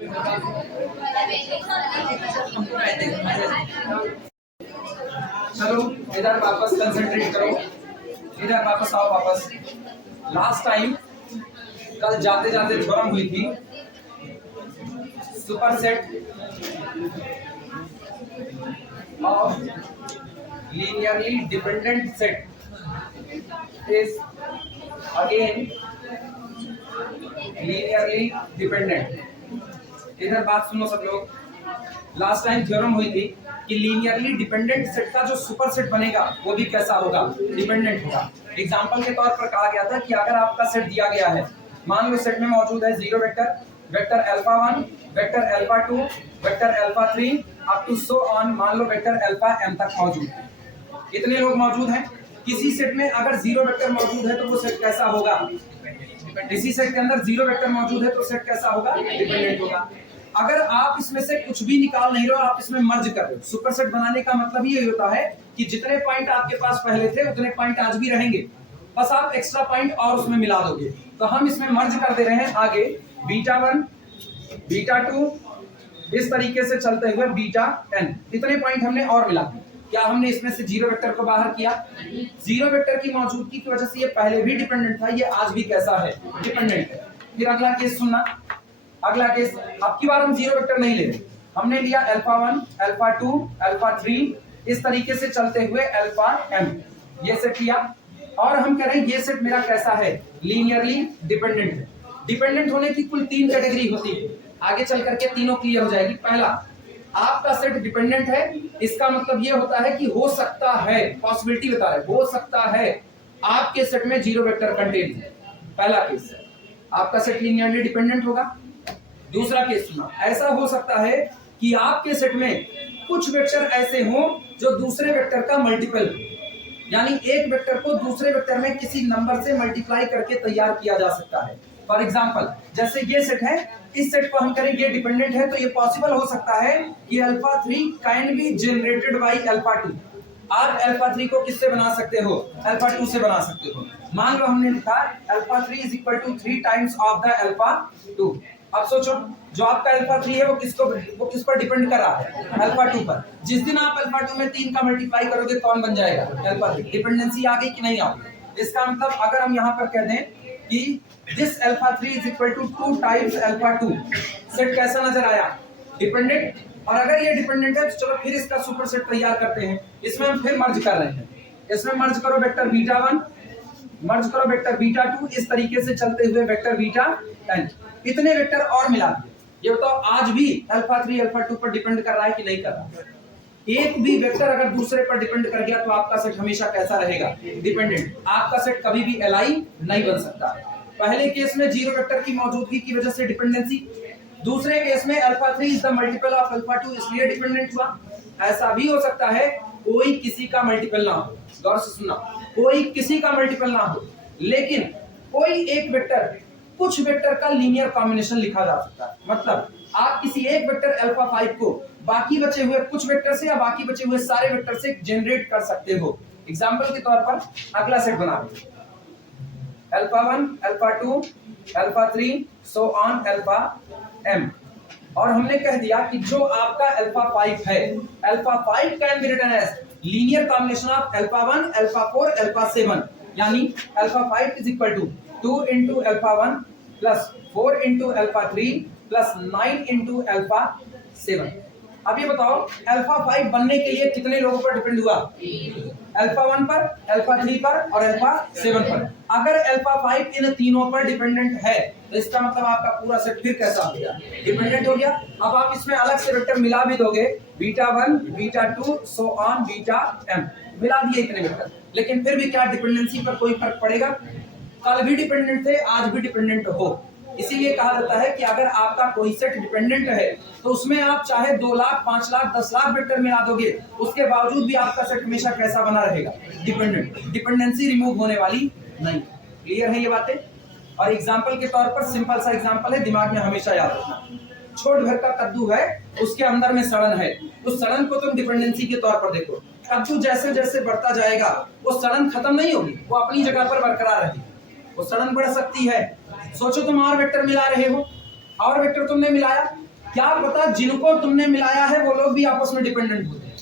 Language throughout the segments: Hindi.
चलो इधर वापस कंसंट्रेट करो, इधर वापस आओ वापस। लास्ट टाइम कल जाते जाते थ्योरम हुई थी, superset of linearly dependent set is again linearly dependent. इधर बात सुनो सब लोग, लास्ट टाइम थ्योरम हुई थी कि लीनियरली डिपेंडेंट सेट का जो सुपर सेट बनेगा वो भी कैसा होगा, डिपेंडेंट होगा। एग्जांपल के तौर पर कहा गया था कि अगर आपका सेट दिया गया है, मान लो सेट में मौजूद है 0 vector, vector alpha 1, vector alpha 2, vector alpha 3 up to so on, मान लो वेक्टर अल्फा m तक मौजूद है। इतने लोग मौजूद हैं। किसी सेट में अगर 0 वेक्टर मौजूद है तो वो सेट कैसा होगा, किसी सेट के अंदर 0 वेक्टर मौजूद है तो सेट कैसा होगा, डिपेंडेंट होगा। अगर आप इसमें से कुछ भी निकाल नहीं रहे हो, आप इसमें मर्ज कर रहे हो। सुपर सेट बनाने का मतलब ये होता है कि जितने पॉइंट आपके पास पहले थे उतने पॉइंट आज भी रहेंगे, बस आप एक्स्ट्रा पॉइंट और उसमें मिला दोगे। तो हम इसमें मर्ज कर दे रहे हैं आगे बीटा 1, बीटा 2, इस तरीके से चलते हुए बीटा n, इतने पॉइंट हमने और मिला। क्या हमने इसमें से 0 वेक्टर को बाहर किया? 0 वेक्टर की मौजूदगी की वजह से ये पहले भी डिपेंडेंट था, ये आज भी कैसा है, डिपेंडेंट है। फिर अगला केस सुनना, अगला केस, अब की बार हम 0 वेक्टर नहीं ले रहे, हमने लिया अल्फा 1, अल्फा 2, अल्फा 3, इस तरीके से चलते हुए अल्फा m, ये सेट लिया और हम कह रहे हैं ये सेट मेरा कैसा है, लीनियरली डिपेंडेंट है। डिपेंडेंट होने की कुल 3 कैटेगरी होती है, आगे चल करके तीनों क्लियर हो जाएगी। पहला, आपका सेट डिपेंडेंट है, इसका मतलब ये होता है कि हो सकता है, पॉसिबिलिटी बता रहा है, हो सकता है आपके सेट में 0 वेक्टर कंटेन है। पहला केस, आपका सेट लीनियरली डिपेंडेंट होगा। दूसरा केस सुना, ऐसा हो सकता है कि आपके सेट में कुछ वेक्टर ऐसे हों जो दूसरे वेक्टर का मल्टीपल, यानी एक वेक्टर को दूसरे वेक्टर में किसी नंबर से मल्टीप्लाई करके तैयार किया जा सकता है। फॉर एग्जांपल, जैसे ये सेट है, इस सेट को हम करें ये डिपेंडेंट है, तो ये पॉसिबल हो सकता है कि alpha 3 can B generated by alpha 2। आप अल्फा 3 को किससे बना सकते हो, अल्फा 2 से बना सकते हो। मान लो हमने लिखा alpha 3 is equal to 3 times of the alpha 2। अब सोचो, जो आपका अल्फा 3 है वो किस पर डिपेंड कर रहा है, अल्फा 2 पर। जिस दिन आप अल्फा 2 में 3 का मल्टीप्लाई करोगे कौन बन जाएगा, अल्फा 3। डिपेंडेंसी आ गई कि नहीं आ गई? इसका मतलब अगर हम यहाँ पर कह दें कि this alpha 3 is equal to 2 times alpha 2, set कैसा नजर आया, डिपेंडेंट। और अगर ये डिपेंडेंट है तो चलो फिर इसका सुपर सेट तैयार करते हैं। इसमें हम फिर मर्ज कर रहे हैं, इसमें मर्ज करो वेक्टर बीटा 1, मर्ज करो वेक्टर बीटा 2, इस तरीके से चलते हुए वेक्टर बीटा n, इतने वेक्टर और मिला दिए। ये बताओ आज भी अल्फा 3 अल्फा 2 पर डिपेंड कर रहा है कि नहीं कर रहा? एक भी वेक्टर अगर दूसरे पर डिपेंड कर गया तो आपका सेट हमेशा कैसा रहेगा, डिपेंडेंट। आपका सेट कभी भी एलाई नहीं बन सकता। पहले केस में 0 वेक्टर की मौजूदगी की वजह से डिपेंडेंसी, दूसरे केस में alpha 3 is the multiple of alpha 2 इसलिए डिपेंडेंट हुआ। ऐसा भी हो सकता है कोई किसी का मल्टीपल ना हो, गौर से सुनना, कोई किसी का मल्टीपल ना हो, लेकिन कोई एक वेक्टर कुछ वेक्टर का लीनियर कॉम्बिनेशन लिखा जा सकता है। मतलब आप किसी एक वेक्टर अल्फा 5 को बाकी बचे हुए कुछ वेक्टर से या बाकी बचे हुए सारे वेक्टर से जनरेट कर सकते हो। एग्जांपल के तौर पर अगला सेट बना लो, alpha 1, alpha 2, alpha 3 so on alpha m, और हमने कह दिया कि जो आपका अल्फा 5 है, alpha 5 can be written as linear combination of alpha 1, alpha 4, alpha 7, यानी alpha 5 is equal to 2 into alpha 1 plus 4 into alpha 3 plus 9 into alpha 7। अब ये बताओ अल्फा 5 बनने के लिए कितने लोगों पर डिपेंड हुआ, अल्फा 1 पर, अल्फा 3 पर और अल्फा 7 पर। अगर अल्फा 5 इन तीनों पर डिपेंडेंट है तो इसका मतलब आपका पूरा सेट फिर कैसा हो गया, डिपेंडेंट हो गया। अब आप इसमें अलग से वेक्टर मिला भी दोगे, beta 1, beta 2 so on beta m, मिला दिए इतने वेक्टर, लेकिन फिर भी क्या डिपेंडेंसी पर कोई फर्क पड़ेगा? कल भी डिपेंडेंट थे, आज भी डिपेंडेंट हो। इसीलिए कहा जाता है कि अगर आपका कोई सेट डिपेंडेंट है तो उसमें आप चाहे 2 लाख, 5 लाख, 10 लाख वेक्टर मिला दोगे, उसके बावजूद भी आपका सेट हमेशा कैसा बना रहेगा, डिपेंडेंट। डिपेंडेंसी रिमूव होने वाली नहीं। क्लियर है ये बातें? और एग्जाम्पल के तौर पर सिंपल सा एग्जाम्पल है, दिमाग में हमेशा याद रखना। छोट भर का कद्दू है, उसके अंदर में सड़न है, उस सड़न को तुम डिपेंडेंसी के तौर पर देखो। कद्दू जैसे जैसे बढ़ता जाएगा वो सड़न खत्म नहीं होगी, वो अपनी जगह पर बरकरार रहेगी, वो सड़न बढ़ सकती है। सोचो तुम और वेक्टर मिला रहे हो, और वेक्टर तुमने मिलाया, क्या पता जिनको तुमने मिलाया है वो लोग भी आपस में डिपेंडेंट होते हैं,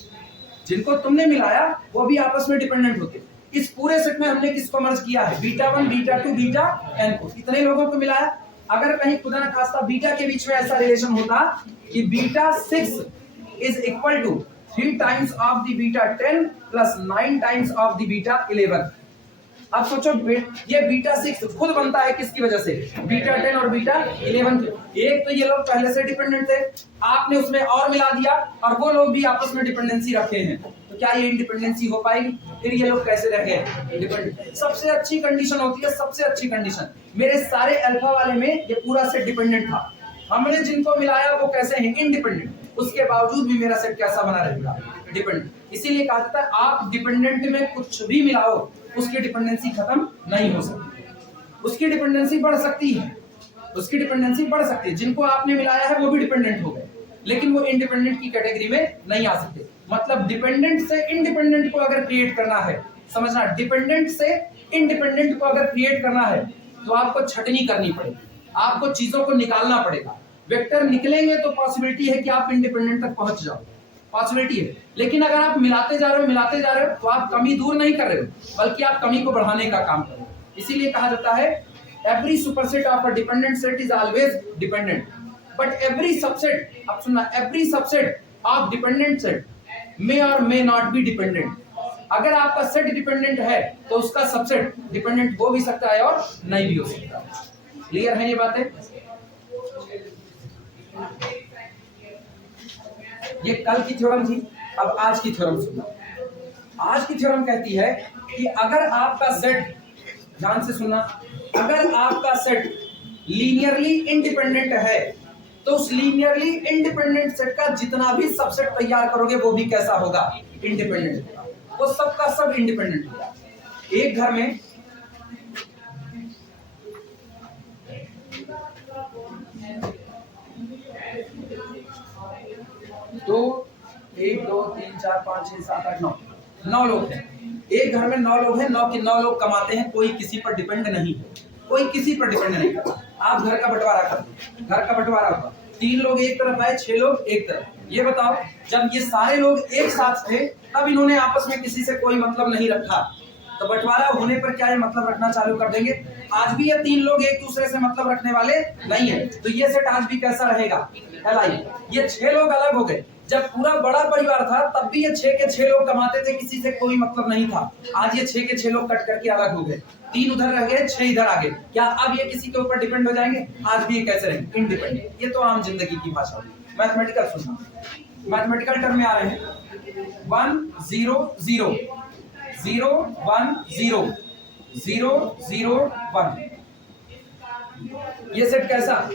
जिनको तुमने मिलाया वो भी आपस में डिपेंडेंट होते हैं। इस पूरे सेट में हमने किसको मर्ज किया है? बीटा 1, बीटा 2, बीटा n को, इतने लोगों को मिलाया। अगर कहीं खुदा न खास्ता बीटा के बीच में ऐसा रिलेशन होता कि beta 6 is equal to 3 times of the beta 10 plus 9 times of the beta 11। अब सोचो ये बीटा 6 खुद बनता है किसकी वजह से? बीटा 10 और बीटा 11 के। एक तो ये लोग पहले से डिपेंडेंट थे, आपने उसमें और मिला दिया और वो लोग भी आपस में डिपेंडेंसी रखे हैं, तो क्या ये इंडिपेंडेंसी हो पाएगी? फिर ये लोग कैसे रह गए डिपेंडेंट? सबसे अच्छी कंडीशन होती है, सबसे अच्छी कंडीशन, मेरे सारे अल्फा वाले में ये पूरा सेट डिपेंडेंट था, हमने जिनको मिलाया वो कैसे हैं? इंडिपेंडेंट, उसके बावजूद भी मेरा सेट कैसा बना रहेगा? डिपेंडेंट। इसीलिए कहा जाता है आप डिपेंडेंट में कुछ भी मिलाओ उसकी डिपेंडेंसी खत्म नहीं हो सकती, उसकी डिपेंडेंसी बढ़ सकती है, उसकी डिपेंडेंसी बढ़ सकती है। जिनको आपने मिलाया है वो भी डिपेंडेंट हो गए, लेकिन वो इंडिपेंडेंट की कैटेगरी में नहीं आ सकते। मतलब डिपेंडेंट से इंडिपेंडेंट को अगर क्रिएट करना है, समझना, डिपेंडेंट से इंडिपेंडेंट को अगर क्रिएट करना है तो आपको छटनी करनी पड़ेगी, आपको चीजों को निकालना पड़ेगा। वेक्टर निकलेंगे तो पॉसिबिलिटी है कि आप इंडिपेंडेंट तक पहुंच जाओ, पॉसिबिलिटी है। लेकिन अगर आप मिलाते जा रहे हो तो आप कमी दूर नहीं कर रहे हो, बल्कि आप कमी को बढ़ाने का काम कर रहे हो। इसीलिए कहा जाता है every superset of a dependent set is always dependent, but every subset, अब सुनना, every subset of dependent set may और मे नॉट बी डिपेंडेंट। अगर आपका सेट डिपेंडेंट है तो उसका सबसेट डिपेंडेंट हो भी सकता है और नहीं भी हो सकता। क्लियर है ये बातें? ये कल की थ्योरम थी, अब आज की थ्योरम सुनना। आज की थ्योरम कहती है कि अगर आपका सेट, ध्यान से सुनना, अगर आपका सेट लीनियरली इंडिपेंडेंट है तो उस लीनियरली इंडिपेंडेंट सेट का जितना भी सबसेट तैयार करोगे वो भी कैसा होगा? इंडिपेंडेंट होगा, वो सबका सब इंडिपेंडेंट होगा। एक घर में तो 1 2 3 4 5 6 7 8 9 लोग हैं। एक घर में 9 लोग हैं, 9 के 9 लोग कमाते हैं, कोई किसी पर डिपेंड नहीं है, कोई किसी पर डिपेंड नहीं करता। आप घर का बंटवारा कर दो, घर का बंटवारा होगा, 3 लोग एक तरफ आए, 6 लोग एक तरफ। ये बताओ, जब ये सारे लोग एक साथ थे तब इन्होंने आपस में किसी से कोई मतलब नहीं रखा, तो बंटवारा होने पर क्या ये मतलब रखना चालू कर देंगे? आज भी ये 3 लोग एक दूसरे से मतलब रखने वाले नहीं है, तो ये सेट आज भी कैसा रहेगा? LI। ये 6 लोग अलग हो गए, जब पूरा बड़ा परिवार था तब भी ये 6 के 6 लोग कमाते थे, किसी से कोई मतलब नहीं था। आज ये 6 के 6 लोग कट करके अलग हो गए, 3 उधर रह गए, 6 इधर आ गए। क्या अब ये किसी के ऊपर डिपेंड हो जाएंगे? आज भी ये कैसे रहेंगे? इंडिपेंडेंट। ये तो आम जिंदगी की भाषा हुई। मैथमेटिकल सुनना, मैथमेटिकल टर्म में आ रहे हैं 1 0 0 0 1 0 0 0 1। ये सेट कैसा?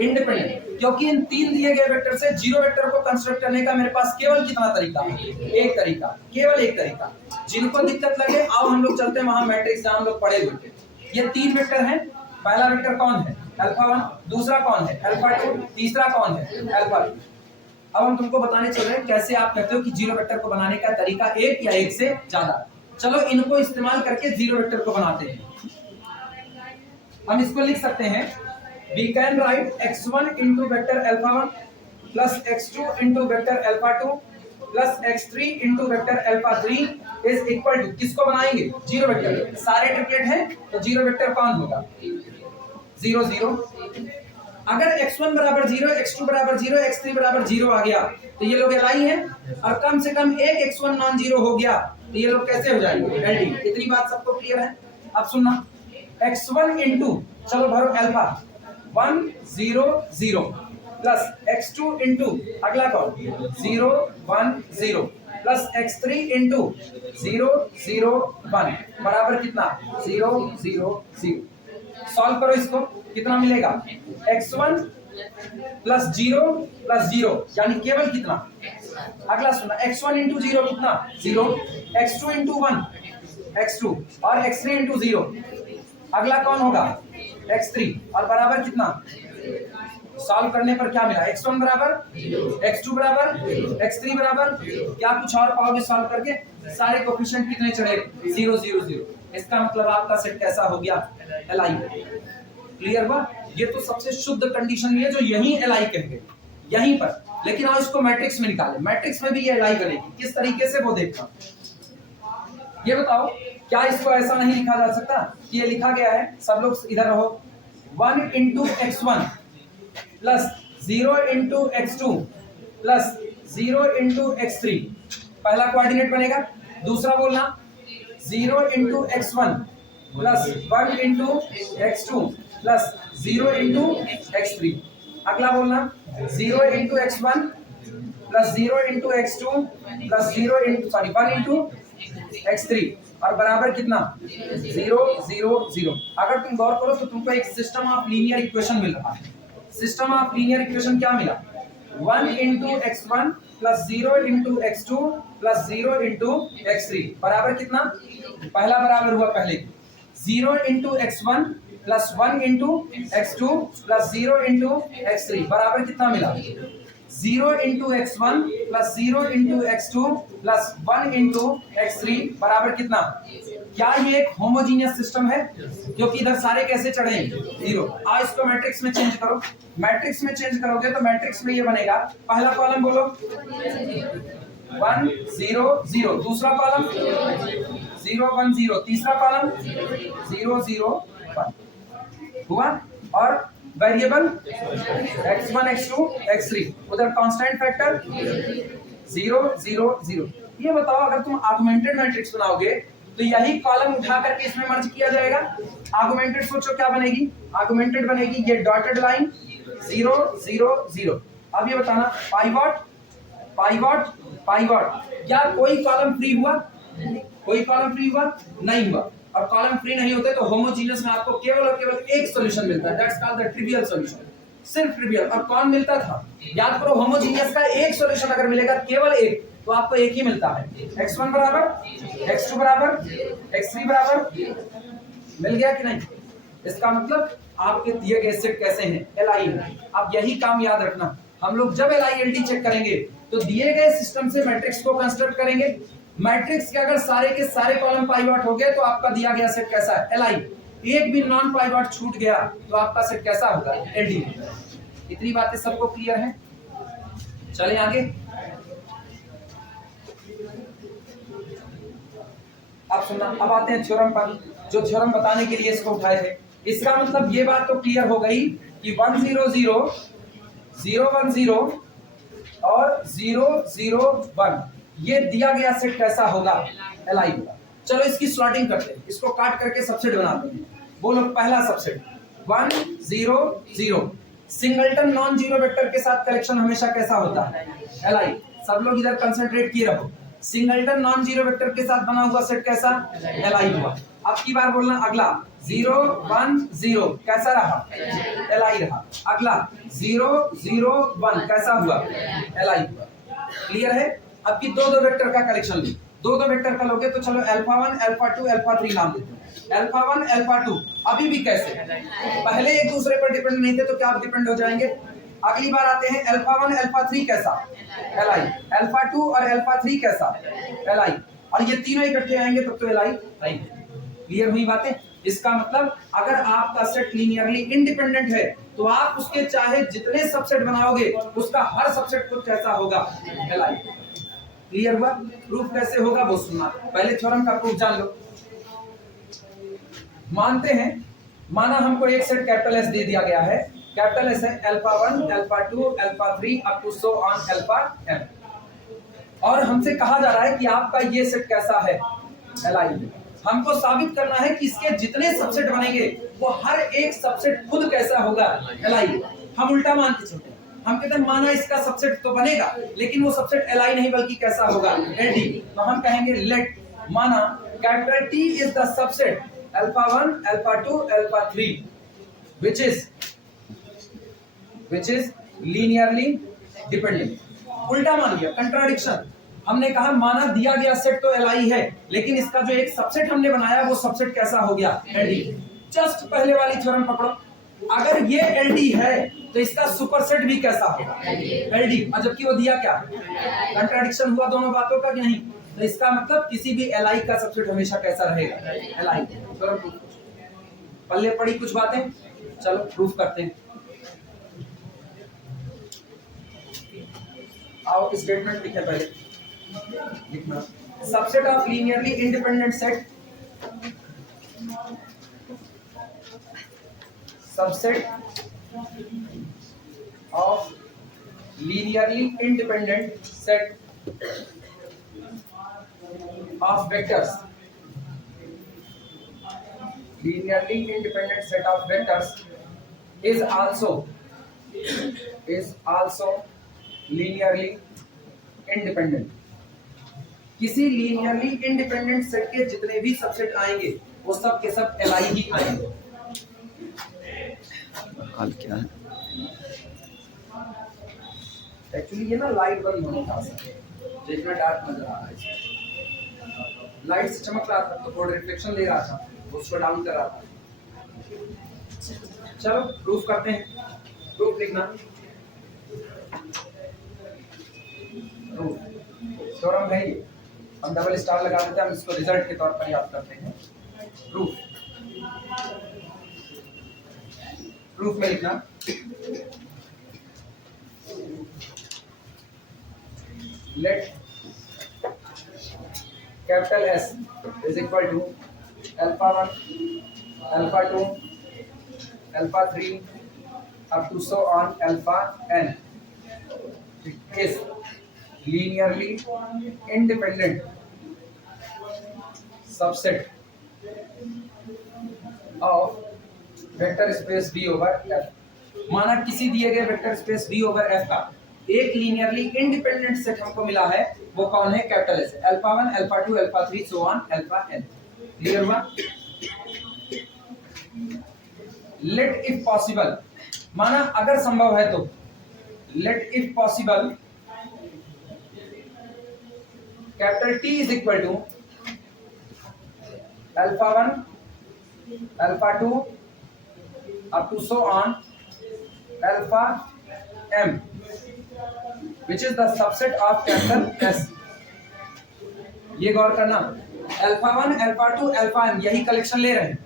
इंडिपेंडेंट, क्योंकि इन 3 दिए गए वेक्टर से 0 वेक्टर को कंस्ट्रक्ट करने का मेरे पास केवल कितना तरीका है? एक तरीका, केवल एक तरीका। जिनको दिक्कत लगे आओ हम लोग चलते हैं वहां मैट्रिक्स जहां हम लोग पढ़े हुए थे। ये 3 वेक्टर हैं, पहला वेक्टर कौन है? अल्फा 1, दूसरा कौन है? अल्फा 2, तीसरा कौन है? अल्फा 2। अब हम तुमको बताने चल रहे हैं कैसे आप कहते हो कि 0 वेक्टर को बनाने का तरीका एक या एक से ज्यादा। चलो इनको इस्तेमाल करके 0 वेक्टर को बनाते हैं। हम इसको लिख सकते हैं, we can write x1 into vector alpha 1 plus x2 into vector alpha 2 plus x3 into vector alpha 3 is equal to, किसको बनाएंगे? 0 वेक्टर। सारे ट्रिपलेट हैं तो 0 वेक्टर कौन होगा? 0 0। अगर x1 बराबर 0, x2 बराबर 0, x3 बराबर 0 आ गया तो ये लोग LI हैं, और कम से कम एक x1 नॉन जीरो हो गया तो ये लोग कैसे हो जाएंगे? LD। इतनी बात सबको क्लियर है? अब सुनना, x1 इंटू, चलो भरो अल्फा 1 0 0 प्लस x2 इंटू अगला कौन? 0 1 0 प्लस x3 इंटू 0 0 1 बराबर कितना? 0 0 0। सॉल्व करो इसको, कितना मिलेगा? x1 प्लस 0 प्लस 0 यानी केवल कितना? अगला सुना, x1 इंटू 0 कितना? 0, x2 इंटू 1 x2 और x3 इंटू 0, अगला कौन होगा? x3 और बराबर कितना? सॉल्व करने पर क्या मिला? x1 बराबर, x2 बराबर, x3 बराबर, क्या कुछ और पाओगे सॉल्व करके? सारे कोफिशिएंट कितने चढ़े? 0 0 0। इसका मतलब आपका सेट कैसा हो गया? LI। क्लियर हुआ? ये तो सबसे शुद्ध कंडीशन है जो यही एलआई कहेंगे यहीं पर। लेकिन आप इसको मैट्रिक्स में निकालें, मैट्रिक्स में भी ये एलआई बनेगी, किस तरीके से वो देखना। ये बताओ क्या इसको ऐसा नहीं लिखा जा सकता कि ये लिखा गया है, सब लोग इधर रहो, 1 into x1 plus 0 into x2 plus 0 into x3, पहला कोऑर्डिनेट बनेगा। दूसरा बोलना 0 into x1 plus 1 into x2 plus 0 into x3। अगला बोलना 0 into x1 plus 0 into x2 plus 1 into x3 और बराबर कितना 0 0 0। अगर तुम गौर करो तो तुमको एक सिस्टम ऑफ लीनियर इक्वेशन मिल रहा है। सिस्टम ऑफ लीनियर इक्वेशन क्या मिला, 1 into x1 plus 0 into x2 plus 0 into x3 बराबर कितना, पहला बराबर हुआ पहले 0 into x1 plus 1 into x2 plus 0 into x3 बराबर कितना मिला, 0 into x1 plus 0 into x2 plus 1 into x3 बराबर कितना। क्या ये एक होमोजीनियस सिस्टम है, क्योंकि इधर सारे कैसे चढ़े हैं 0। आज इसको मैट्रिक्स में चेंज करो, मैट्रिक्स में चेंज करोगे तो मैट्रिक्स में ये बनेगा, पहला कॉलम बोलो 1 0 0, दूसरा कॉलम 0 1 0, तीसरा कॉलम 0 0 1 हुआ। और वेरिएबल x1 x2 x3, उधर कांस्टेंट फैक्टर 0 0 0। ये बताओ अगर तुम आर्गुमेंटेड मैट्रिक्स बनाओगे तो यही कॉलम उठा करके इसमें मर्ज किया जाएगा। आर्गुमेंटेड सोचो क्या बनेगी, आर्गुमेंटेड बनेगी ये डॉटेड लाइन 0 0 0। अब ये बताना पाइवट पाइवट पाइवट, क्या कोई कॉलम फ्री हुआ, कोई कॉलम फ्री हुआ नहीं हुआ। और कॉलम फ्री नहीं होते तो होमोजीनियस में आपको केवल और केवल एक सॉल्यूशन मिलता है, that's called the trivial solution, सिर्फ ट्रिवियल। और कौन मिलता था, याद करो होमोजीनियस का एक सॉल्यूशन अगर मिलेगा केवल एक तो आपको एक ही मिलता है, x1 बराबर x2 बराबर x3 बराबर, मिल गया कि नहीं। इसका मतलब आपके दिए गए सेट कैसे हैं, एलआई है। अब यही काम याद रखना, हम लोग जब एलआईएलटी चेक करेंगे तो दिए गए सिस्टम से मैट्रिक्स को कंस्ट्रक्ट करेंगे। मैट्रिक्स के अगर सारे के सारे कॉलम पाइवट हो गए तो आपका दिया गया सेट कैसा है, एलआई। एक भी नॉन पाइवट छूट गया तो आपका सेट कैसा होगा, एलडी। इतनी बातें सबको क्लियर है, चलें आगे। अब सुनना, अब आते हैं थ्योरम पर, जो थ्योरम बताने के लिए इसको उठाए थे। इसका मतलब ये बात तो क्लियर हो गई कि 1 0 0 0 1 0 और 0 0 1 ये दिया गया सेट कैसा होगा, एलआई होगा। चलो इसकी स्लॉटिंग करते हैं, इसको काट करके सबसेट बनाते हैं। बोलो पहला subset 1 0 0, singleton non zero vector के साथ कलेक्शन हमेशा कैसा होता है, एलआई। सब लोग इधर कंसंट्रेट किए रहो, सिंगलटन नॉन जीरो वेक्टर के साथ बना हुआ सेट कैसा, एलआई हुआ। अब की बार बोलना अगला 0 1 0 कैसा रहा, एलआई रहा। अगला 0 0 1 कैसा हुआ, एलआई हुआ। क्लियर है। अब की दो वेक्टर का कलेक्शन ली, दो वेक्टर का लोगे तो चलो अल्फा 1 अल्फा 2 अल्फा 3 नाम देते हैं। अल्फा 1 अल्फा 2 अभी भी कैसे, पहले एक दूसरे पर डिपेंड नहीं थे तो क्या आप डिपेंड हो जाएंगे। अगली बार आते हैं अल्फा 1 अल्फा 3 कैसा, एलआई। अल्फा 2 और अल्फा 3 कैसा, एलआई। और ये तीनों इकट्ठे आएंगे तब तो एलआई नहीं। क्लियर हुई बातें। इसका मतलब अगर आपका सेट लीनियरली इंडिपेंडेंट है तो आप उसके चाहे जितने सबसेट बनाओगे उसका हर सबसेट खुद कैसा होगा, एलआई। क्लियर हुआ। प्रूफ कैसे होगा वो सुनना, पहले थ्योरम का प्रूफ जान लो। मानते हैं, माना हमको एक सेट कैपिटल एस दे दिया गया है, कैपिटल एस है alpha 1 alpha 2 alpha 3 up to so on alpha M, और हमसे कहा जा रहा है कि आपका ये सेट कैसा है, एलआई। हमको साबित करना है कि इसके जितने सबसेट बनेंगे वो हर एक सबसेट खुद कैसा होगा, एलआई। हम उल्टा मान के चलते हैं, हम कहते हैं माना इसका सबसेट तो बनेगा लेकिन वो सबसेट एलआई नहीं बल्कि कैसा होगा, एलडी। तो हम कहेंगे लेट माना capital T is the subset alpha 1 alpha 2 alpha 3 which is linearly dependent। उल्टा मान लिया, कंट्राडिक्शन। हमने कहा माना दिया गया सेट तो एलआई है लेकिन इसका जो एक सबसेट हमने बनाया वो सबसेट कैसा हो गया, एलडी। जस्ट पहले वाली थ्योरम पकड़ो, अगर ये एलडी है तो इसका सुपरसेट भी कैसा होगा, एलडी। और जबकि वो दिया क्या, कंट्राडिक्शन हुआ दोनों बातों का नहीं। तो इसका मतलब किसी भी एलआई का सबसेट हमेशा कैसा रहेगा, एलआई। पल्ले पड़ी कुछ बातें, चलो प्रूफ करते हैं। आओ स्टेटमेंट लिखे पहले, लिखना subset of linearly independent set, subset of linearly independent set of vectors, linearly independent set of vectors is also linearly independent। किसी linearly independent set के जितने भी सबसेट आएंगे वो सब के सब Li ही आएंगे। हाल क्या है? एक्चुअली ये ना लाइट बंद होने का जो इतना डार्क नजर आ रहा है, लाइट से चमक रहा था तो थोड़ा रिफ्लेक्शन ले रहा था, उसको डाउन कर रहा था। चलो प्रूफ करते हैं, प्रूफ लिखना, थ्योरम है ये, हम डबल स्टार लगा देते हैं, हम इसको रिजल्ट के तौर पर याद करते हैं। प्रूफ, प्रूफ में लिखना let capital S is equal to alpha 1, alpha 2, alpha 3 up to so on alpha n is linearly independent subset of vector space V over F। माना किसी दिए गए vector space V over F का एक लीनियरली इंडिपेंडेंट सेट हमको मिला है, वो कौन है? Capital S, alpha 1, alpha 2, alpha 3 so on alpha n। Clear हुआ? लेट इफ पॉसिबल, माना अगर संभव है तो, let if possible capital T is equal to alpha 1, alpha 2 up to so on alpha m which is the subset of capital S। ये गौर करना, अल्फा 1, अल्फा 2, अल्फा n यही कलेक्शन ले रहे हैं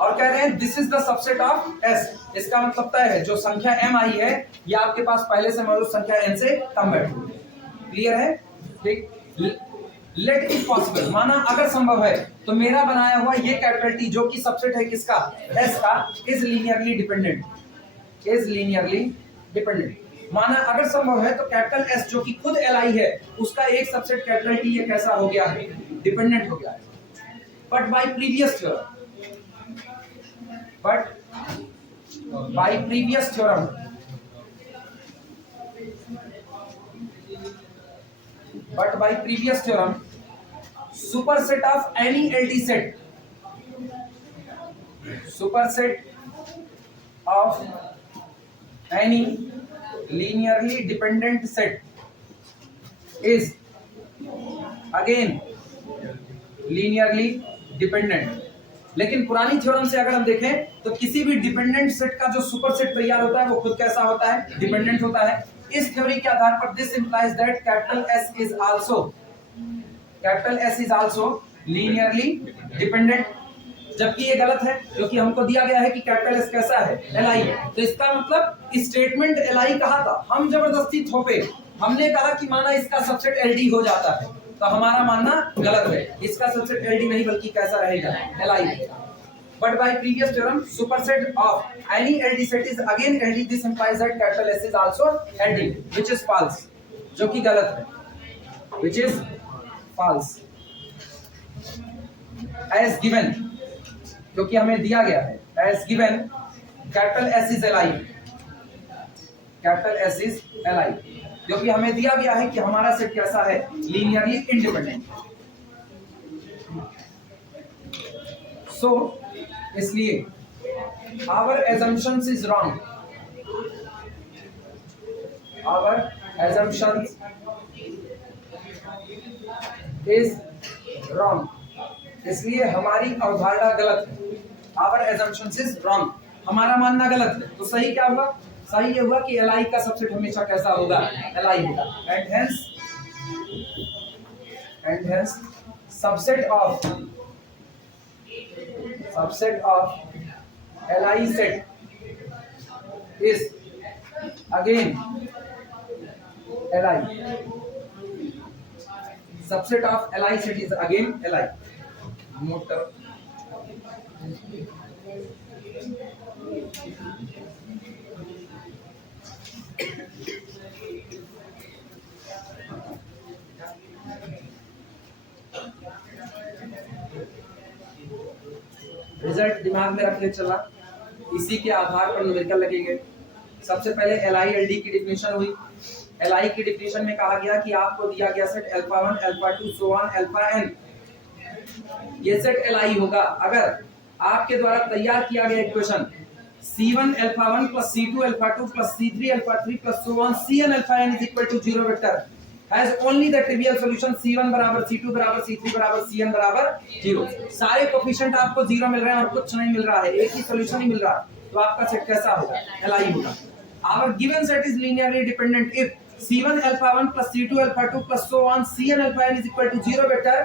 और कह रहे हैं this is the subset of S। इसका मतलब तय है जो संख्या m आई है ये आपके पास पहले से मौजूद संख्या n से कम बैठी है। क्लियर है? ठीक। लेट इफ पॉसिबल, माना अगर संभव है तो मेरा बनाया हुआ ये कैपिटल T जो कि सबसेट है किसका? S का, is linearly dependent, is linearly dependent. माना अगर संभव है तो कैपिटल S जो कि खुद Li है उसका एक सबसेट कैपिटल T ये कैसा हो गया है? डिपेंडेंट हो गया है। But by previous theorem, but by previous theorem superset of any LT set, superset of any linearly dependent set is again linearly dependent। लेकिन पुरानी थ्योरम से अगर हम देखें तो किसी भी डिपेंडेंट सेट का जो सुपर सेट तैयार होता है वो खुद कैसा होता है? डिपेंडेंट होता है। इस थ्योरी के आधार पर this implies that capital S is also linearly dependent, जबकि ये गलत है क्योंकि हमको दिया गया है कि कैपिटल S कैसा है? Li। तो इसका मतलब स्टेटमेंट Li कहा था, हम जबरदस्ती थोपे, हमने कहा कि माना इसका सबसेट LD हो जाता है, तो हमारा मानना गलत है, इसका सबसेट LD नहीं बल्कि कैसा रहेगा? Li। But by previous theorem, superset of any LD set is again LD. This implies that capital S is also LD, which is false, जो कि गलत है, which is false। As given, क्योंकि हमें दिया गया है, as given, capital S is Li, capital S is Li, क्योंकि हमें दिया गया है कि हमारा सेट कैसा है? Linearly independent. So इसलिए our assumptions is wrong, our assumptions is wrong, इसलिए हमारी अवधारणा गलत है। our assumptions is wrong, हमारा मानना गलत है। तो सही क्या हुआ? सही ये हुआ कि Li का सबसेट हमेशा कैसा होगा? Li होगा। and hence subset of Li set is again Li. Subset of Li set is again Li. Motor. Result दिमाग में रख ले चला, इसी के आधार पर न्यूमेरिकल लगेंगे। सबसे पहले LI LD की डिफिनेशन हुई। LI की डिफिनेशन में कहा गया कि आपको दिया गया set alpha 1 alpha 2 so on alpha n, ये सेट LI होगा अगर आपके द्वारा तैयार किया गया equation C1 alpha 1 plus C2 alpha 2 plus C3 alpha 3 plus so on Cn alpha n is equal to 0 vector has only the trivial solution C1 बराबर C2 बराबर C3 बराबर Cn बराबर 0। सारे कोफिशिएंट आपको 0 मिल रहे हैं और कुछ नहीं मिल रहा है, एक ही सॉल्यूशन ही मिल रहा है, तो आपका सेट कैसा होगा? LI होगा। Our given set is linearly dependent if C1 alpha 1 plus C2 alpha 2 plus so on Cn alpha n is equal to 0 vector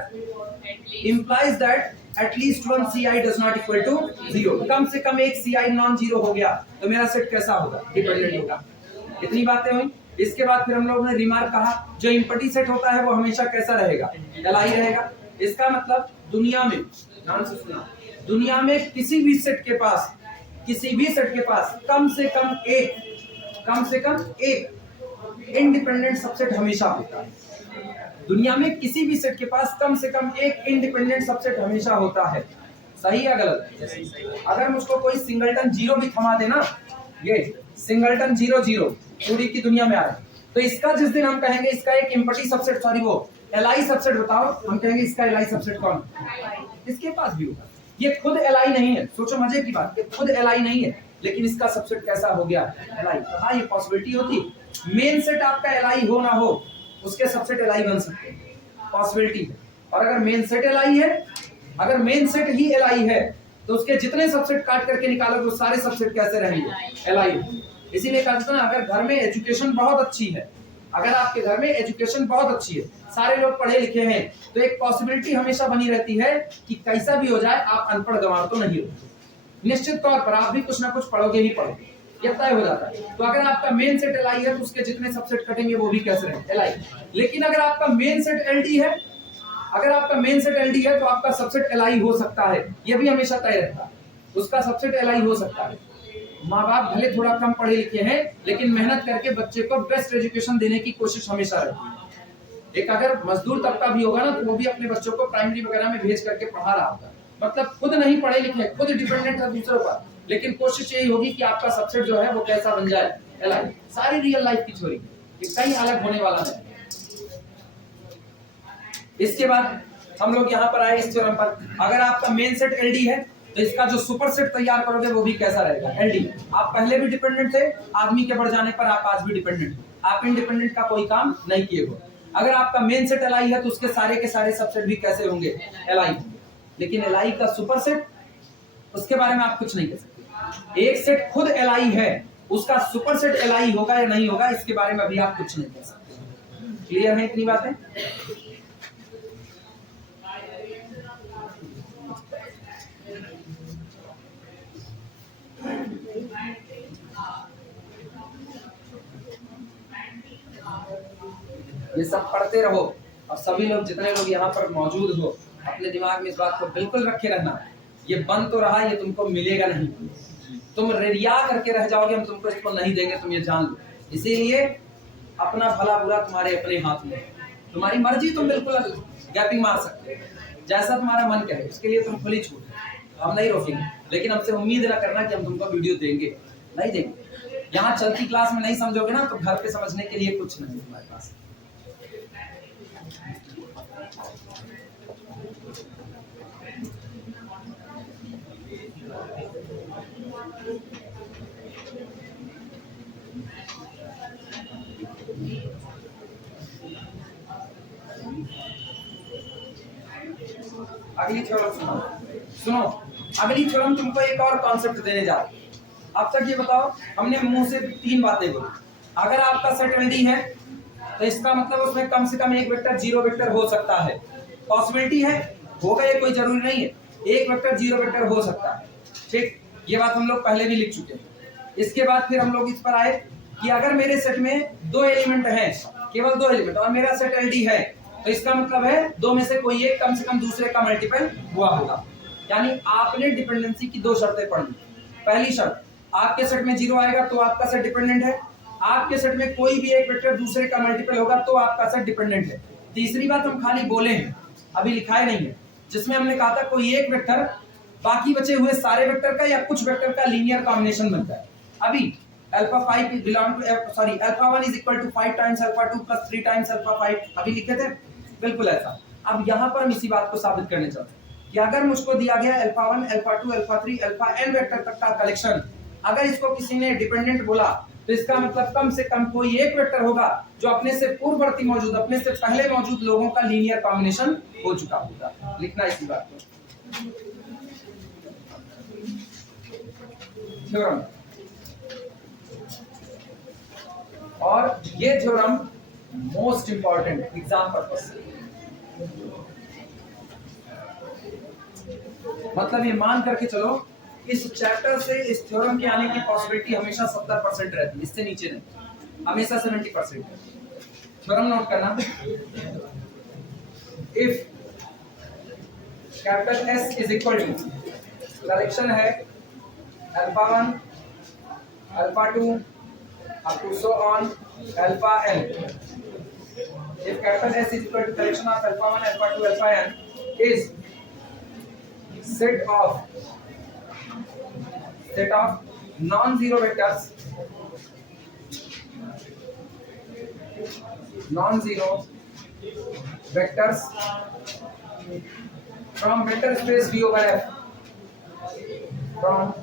implies that at least one Ci does not equal to 0। कम से कम एक Ci नॉन जीरो हो गया तो मेरा सेट कैसा होगा? डिपेंडेंट होगा। इतनी बातें हुई। इसके बाद फिर हम लोगों ने रिमार्क कहा जो इम्पटी सेट होता है वो हमेशा कैसा रहेगा? Li रहेगा। इसका मतलब दुनिया में, ध्यान से सुना, दुनिया में किसी भी सेट के पास कम से कम एक इंडिपेंडेंट सबसेट हमेशा होता है। दुनिया में किसी भी सेट के पास कम से कम एक इंडिपेंडेंट सबसेट हमेशा होता है। सही है गलत? अगर मुझको कोई सिंगलटन जीरो भी थमा देना, ये सिंगलटन 0 0 पूरी की दुनिया में आ रहा है, तो इसका जिस दिन हम कहेंगे इसका एक इम्पटी सबसेट, सॉरी वो LI सबसेट बताओ, हम कहेंगे इसका LI सबसेट कौन? इसके पास भी होगा। ये खुद LI नहीं है, सोचो मजे की बात, ये खुद LI नहीं है, लेकिन इसका सबसेट कैसा हो गया? LI। तो हाँ, ये पॉसिबिलिटी होती है। मेन सेट आपका LI हो ना हो, उसके सबसेट LI बन सकते हैं, पॉसिबिलिटी है। और अगर मेन सेट LI है, अगर मेन सेट ही LI है, तो उसके जितने सबसेट काट करके निकालोगे वो सारे सबसेट कैसे रहेंगे? LI। इसीलिए कहा जाता है ना, अगर घर में एजुकेशन बहुत अच्छी है, अगर आपके घर में एजुकेशन बहुत अच्छी है, सारे लोग पढ़े लिखे हैं, तो एक पॉसिबिलिटी हमेशा बनी रहती है कि कैसा भी हो जाए आप अनपढ़ गंवार तो नहीं हो। निश्चित तौर पर आप भी कुछ ना कुछ पढ़ोगे ही पढ़ोगे, ये तय हो जाता है। तो अगर आपका मेन सेट LI है तो उसके जितने सबसेट कटेंगे वो भी कैसे रहेंगे? LI। लेकिन अगर आपका मेन सेट LD है, अगर आपका मेन सेट LD है तो आपका सबसेट LI हो सकता है, ये भी हमेशा तय रहता है, उसका सबसेट LI हो सकता है। माँ बाप भले थोड़ा कम पढ़े लिखे हैं, लेकिन मेहनत करके बच्चे को बेस्ट एजुकेशन देने की कोशिश हमेशा रहती है। एक अगर मजदूर तबका भी होगा ना, तो वो भी अपने बच्चों को प्राइमरी वगैरह में भेज करके पढ़ा रहा होगा, मतलब खुद नहीं पढ़े लिखे, खुद डिपेंडेंट है दूसरों पर, लेकिन कोशिश यही होगी कि आपका सबसेट जो है वो कैसा बन जाए? LI। सारी रियल लाइफ की थ्योरी, ये कहीं अलग होने वाला नहीं। इसके बाद हम लोग यहाँ पर आए इस थ्योरम पर, अगर आपका मेन सेट LD है तो इसका जो सुपर सेट तैयार करोगे वो भी कैसा रहेगा? LD। आप पहले भी डिपेंडेंट थे, आदमी के बढ़ जाने पर आप आज भी डिपेंडेंट, आप इंडिपेंडेंट का कोई काम नहीं किए हो। अगर आपका मेन सेट LI है तो उसके सारे के सारे सबसेट भी कैसे होंगे? LI। लेकिन LI का सुपर सेट, उसके बारे में आप कुछ नहीं कह सकते। एक सेट खुद LI है, उसका सुपर सेट LI होगा या नहीं होगा, इसके बारे में अभी आप कुछ नहीं कह सकते। क्लियर है इतनी बातें? ये सब पढ़ते रहो, और सभी लोग जितने लोग यहाँ पर मौजूद हो अपने दिमाग में इस बात को बिल्कुल रखे रहना, ये बन तो रहा, ये तुमको मिलेगा नहीं, तुम रिया करके रह जाओगे, हम तुमको इसको नहीं देंगे, तुम ये जान लो। इसीलिए अपना भला बुरा तुम्हारे अपने हाथ में, तुम्हारी मर्जी, तुम बिल्कुल गैपिंग मार सकते हो, जैसा तुम्हारा मन कहे उसके लिए तुम खुली छूट, हम नहीं रोकेंगे। लेकिन हमसे उम्मीद ना करना कि हम तुमको वीडियो देंगे, नहीं देंगे। यहाँ चलती क्लास में नहीं समझोगे ना, तो घर पे समझने के लिए कुछ नहीं तुम्हारे पास। अगली थ्योरम सुनो, अगली थ्योरम तुमको एक और कॉन्सेप्ट देने जा रहा हूं। अब तक ये बताओ, हमने मुंह से 3 बातें बोली। अगर आपका सेट LD है तो इसका मतलब उसमें कम से कम एक वेक्टर 0 वेक्टर हो सकता है, पॉसिबिलिटी है, होगा, ये कोई जरूरी नहीं है, एक वेक्टर 0 वेक्टर हो सकता है। ठीक, ये बात हम लोग पहले भी लिख चुके हैं। इसके बाद फिर हम लोग इस पर आए कि अगर मेरे सेट में 2 एलिमेंट हैं, केवल 2 एलिमेंट, और मेरा सेट एलडी है, तो इसका मतलब है 2 में से कोई एक कम से कम दूसरे का मल्टीपल हुआ होगा। यानी आपने डिपेंडेंसी की 2 शर्तें पढ़ी। पहली शर्त, आपके सेट में 0 आएगा तो आपका सेट डिपेंडेंट है। आपके सेट में कोई भी एक वेक्टर दूसरे का मल्टीपल होगा तो आपका सेट डिपेंडेंट है। तीसरी बात हम खाली बोले हैं, अभी लिखाए नहीं है, जिसमें हमने कहा था कोई एक वेक्टर बाकी बचे हुए सारे वेक्टर का या कुछ वेक्टर का लीनियर कॉम्बिनेशन बनता है। अभी alpha 5 belong to sorry alpha 1 is equal to 5 times alpha 2 plus 3 times alpha 5, अभी लिखे थे, बिल्कुल ऐसा। अब यहां पर हम इसी बात को साबित करने चाहते हैं कि अगर मुझको दिया गया alpha 1 alpha 2 alpha 3 alpha n vector तक का कलेक्शन, अगर इसको किसी ने डिपेंडेंट बोला तो इसका मतलब कम से कम कोई एक वेक्टर होगा जो अपने से पूर्ववर्ती मौजूद, अपने से पहले मौजूद लोगों का लीनियर कॉम्बिनेशन हो चुका होगा। लिखना इसी बात को। थ्योरम, और ये theorem most important exam purpose से, मतलब ये मान करके चलो इस चैप्टर से इस थ्योरम के आने की पॉसिबिलिटी हमेशा 70% रहती है, इससे नीचे नहीं, हमेशा 70%। थ्योरम नोट करना, if capital S is equal to, collection है alpha 1 alpha 2 up to so on alpha n, if capital S is equal to collection of alpha 1 alpha 2 alpha n is set of non-zero vectors, from vector space V over F, from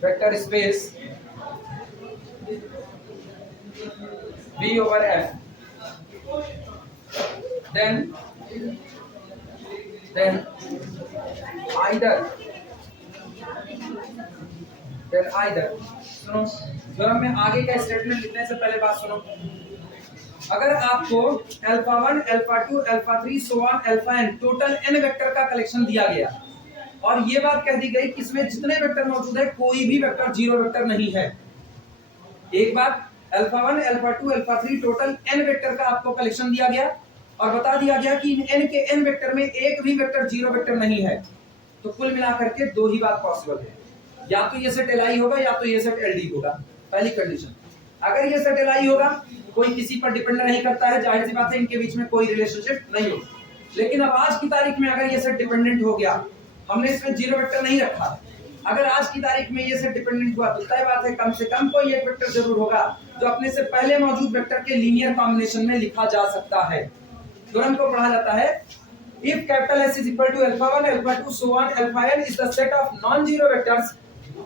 vector space V over F, then either सुनो, थ्योरम में आगे का स्टेटमेंट लिखने से पहले बात सुनो। अगर आपको alpha 1 alpha 2 alpha 3 so on alpha n total n vector का कलेक्शन दिया गया और ये बात कह दी गई कि इसमें जितने वेक्टर मौजूद है कोई भी वेक्टर जीरो वेक्टर नहीं है, एक बात, alpha 1 alpha 2 alpha 3 total n vector का आपको कलेक्शन दिया गया और बता दिया गया कि इन n के n वेक्टर में एक भी वेक्टर जीरो वेक्टर नहीं है, तो कुल मिलाकर के दो ही बात पॉसिबल है, या तो ये सेट Li होगा या तो ये सेट Ld होगा। पहली कंडीशन, अगर ये सेट Li होगा, कोई किसी पर डिपेंड नहीं करता है, जाहिर सी बात है इनके बीच में कोई रिलेशनशिप नहीं होगा। लेकिन अब आज की तारीख में अगर ये सेट डिपेंडेंट हो गया, हमने इसमें जीरो वेक्टर नहीं रखा, अगर आज की तारीख में ये सेट डिपेंडेंट हुआ तो तय बात है कम से कम कोई एक वेक्टर जरूर होगा जो अपने से पहले मौजूद वेक्टर के लीनियर कॉम्बिनेशन में लिखा जा सकता है। थ्योरम को पढ़ा जाता है if capital S is equal to alpha 1 alpha 2 so on alpha n is the set of non-zero vectors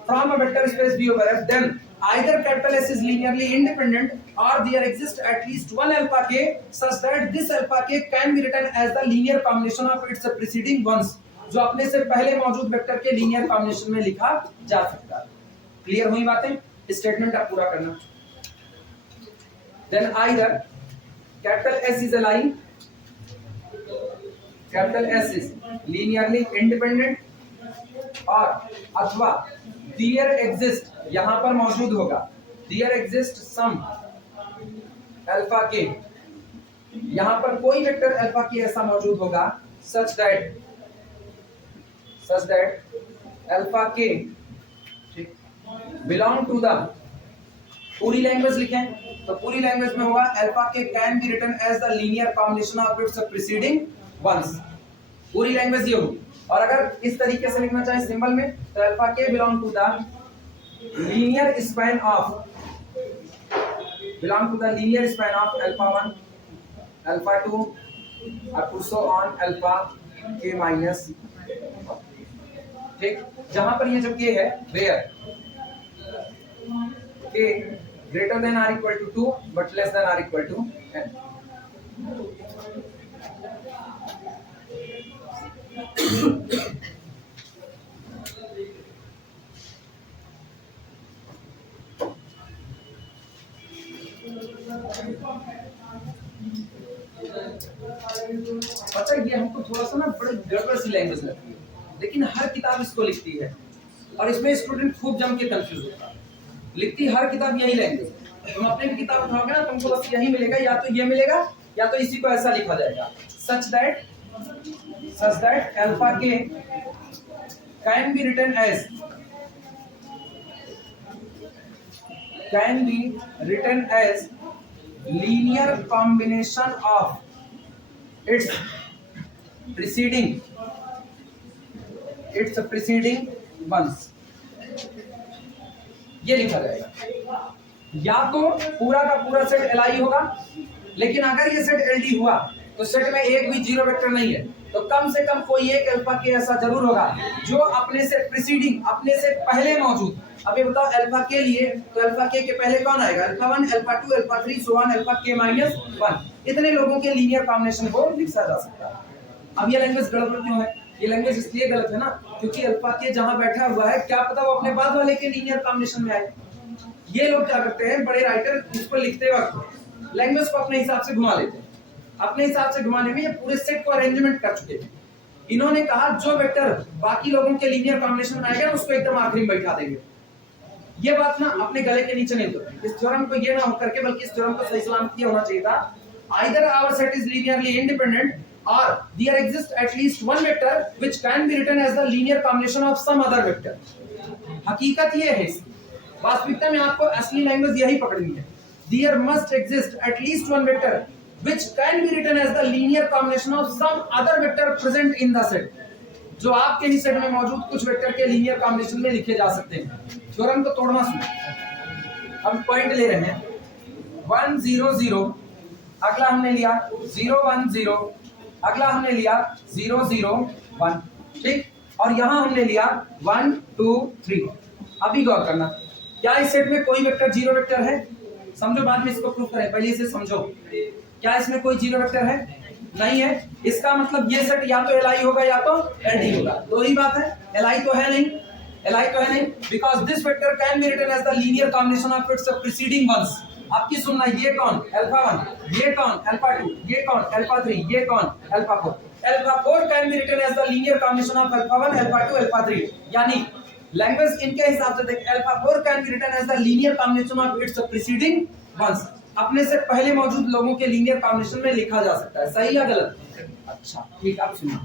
from a vector space V over F, then either capital S is linearly independent or there exists at least one alpha k such that this alpha k can be written as the linear combination of its preceding ones, जो अपने से पहले मौजूद वेक्टर के लीनियर कॉम्बिनेशन में लिखा जा सकता है। क्लियर हुई बातें? स्टेटमेंट आप पूरा करना। then either capital S is a line, capital S is linearly independent और अथवा there exist, यहां पर मौजूद होगा there exist some alpha k, यहां पर कोई वेक्टर अल्फा k ऐसा मौजूद होगा such that alpha k belong to the, पूरी लैंग्वेज लिखें तो पूरी लैंग्वेज में होगा alpha k can be written as the linear combination of its preceding ones, पूरी लैंग्वेज ये होगी। और अगर इस तरीके से लिखना चाहे सिंबल में तो alpha k belong to the linear span of alpha 1 alpha 2 up to so on alpha k minus, ठीक, जहां पर ये जो k है where k greater than or equal to 2 but less than or equal to n। पता है ये हमको थोड़ा सा ना बड़े गड़बड़ सी लैंग्वेज लगती है, लेकिन हर किताब इसको लिखती है। और इसमें स्टूडेंट खूब जम के कंफ्यूज होता है, लिखती हर किताब यही लैंग्वेज। तुम अपने भी किताब उठाओगे ना, तुमको बस यही मिलेगा, या तो ये मिलेगा या तो इसी को ऐसा लिखा जाएगा, सच दैट अल्फा के can be written as linear combination of its preceding ones. ये लिखा जाएगा। या तो पूरा का पूरा सेट एलआई होगा, लेकिन अगर ये सेट एलडी हुआ तो सेट में एक भी जीरो वेक्टर नहीं है, तो कम से कम कोई एक अल्फा के ऐसा जरूर होगा जो अपने से प्रीसीडिंग, अपने से पहले मौजूद। अब ये बताओ अल्फा के लिए, तो अल्फा के पहले कौन आएगा? Alpha 1, alpha 2, alpha 3 so on alpha के -1। इतने लोगों के लीनियर कॉम्बिनेशन को लिखा जा सकता है। अब ये लैंग्वेज गलत क्यों है? ये लैंग्वेज इसलिए गलत है ना क्योंकि अल्फा के जहां बैठा हुआ है, क्या पता वो अपने बाद वाले के लीनियर कॉम्बिनेशन में आए। ये लोग क्या करते हैं, बड़े राइटर इसको लिखते वक्त लैंग्वेज को अपने हिसाब से घुमा लेते हैं। अपने हिसाब से घुमाने में ये पूरे सेट को अरेंजमेंट कर चुके हैं। इन्होंने कहा जो वेक्टर बाकी लोगों के लीनियर कॉम्बिनेशन में आएगा उसको एकदम आखिरी में बैठा देंगे। ये बात ना अपने गले के नीचे नहीं उतरती। इस थ्योरम को ये ना होकर के, बल्कि इस थ्योरम को सही सलामत ये होना चाहिए था, either our set is linearly independent or there exists at least one vector which can be written as the linear combination of some other vector। हकीकत ये है, वास्तविकता में आपको असली लैंग्वेज यही पकड़नी है। There must exist at least one vector which can be written as the linear combination of some other vector present in the set। जो आपके ही सेट में मौजूद कुछ वेक्टर के लीनियर कॉम्बिनेशन में लिखे जा सकते हैं। थ्योरम को तोड़ना सुनो। हम पॉइंट ले रहे हैं 1 0 0, अगला हमने लिया 0 1 0, अगला हमने लिया 0 0 1, ठीक। और यहां हमने लिया 1 2 3। अभी गौर करना, क्या इस सेट में कोई वेक्टर जीरो वेक्टर है? समझो, बाद में इसको प्रूव करें, पहले इसे समझो। क्या इसमें कोई जीरो वेक्टर है? नहीं है। इसका मतलब ये सेट या तो एलआई होगा या तो एलडी होगा। दो ही बात है, एलआई तो है नहीं, because this vector can be written as the linear combination of its preceding ones. आपकी सुनना, ये कौन? अल्फा 1, ये कौन? अल्फा 2, ये कौन? अल्फा 3, ये कौन? Alpha 4। Alpha 4 can be written as the linear combination of alpha 1, alpha 2, alpha 3। यानी लैंग्वेज इनके हिसाब से देख, alpha 4 can be written as the linear combination of its preceding ones. अपने से पहले मौजूद लोगों के लीनियर कॉम्बिनेशन में लिखा जा सकता है। सही या गलत? अच्छा, ठीक। आप सुनिए,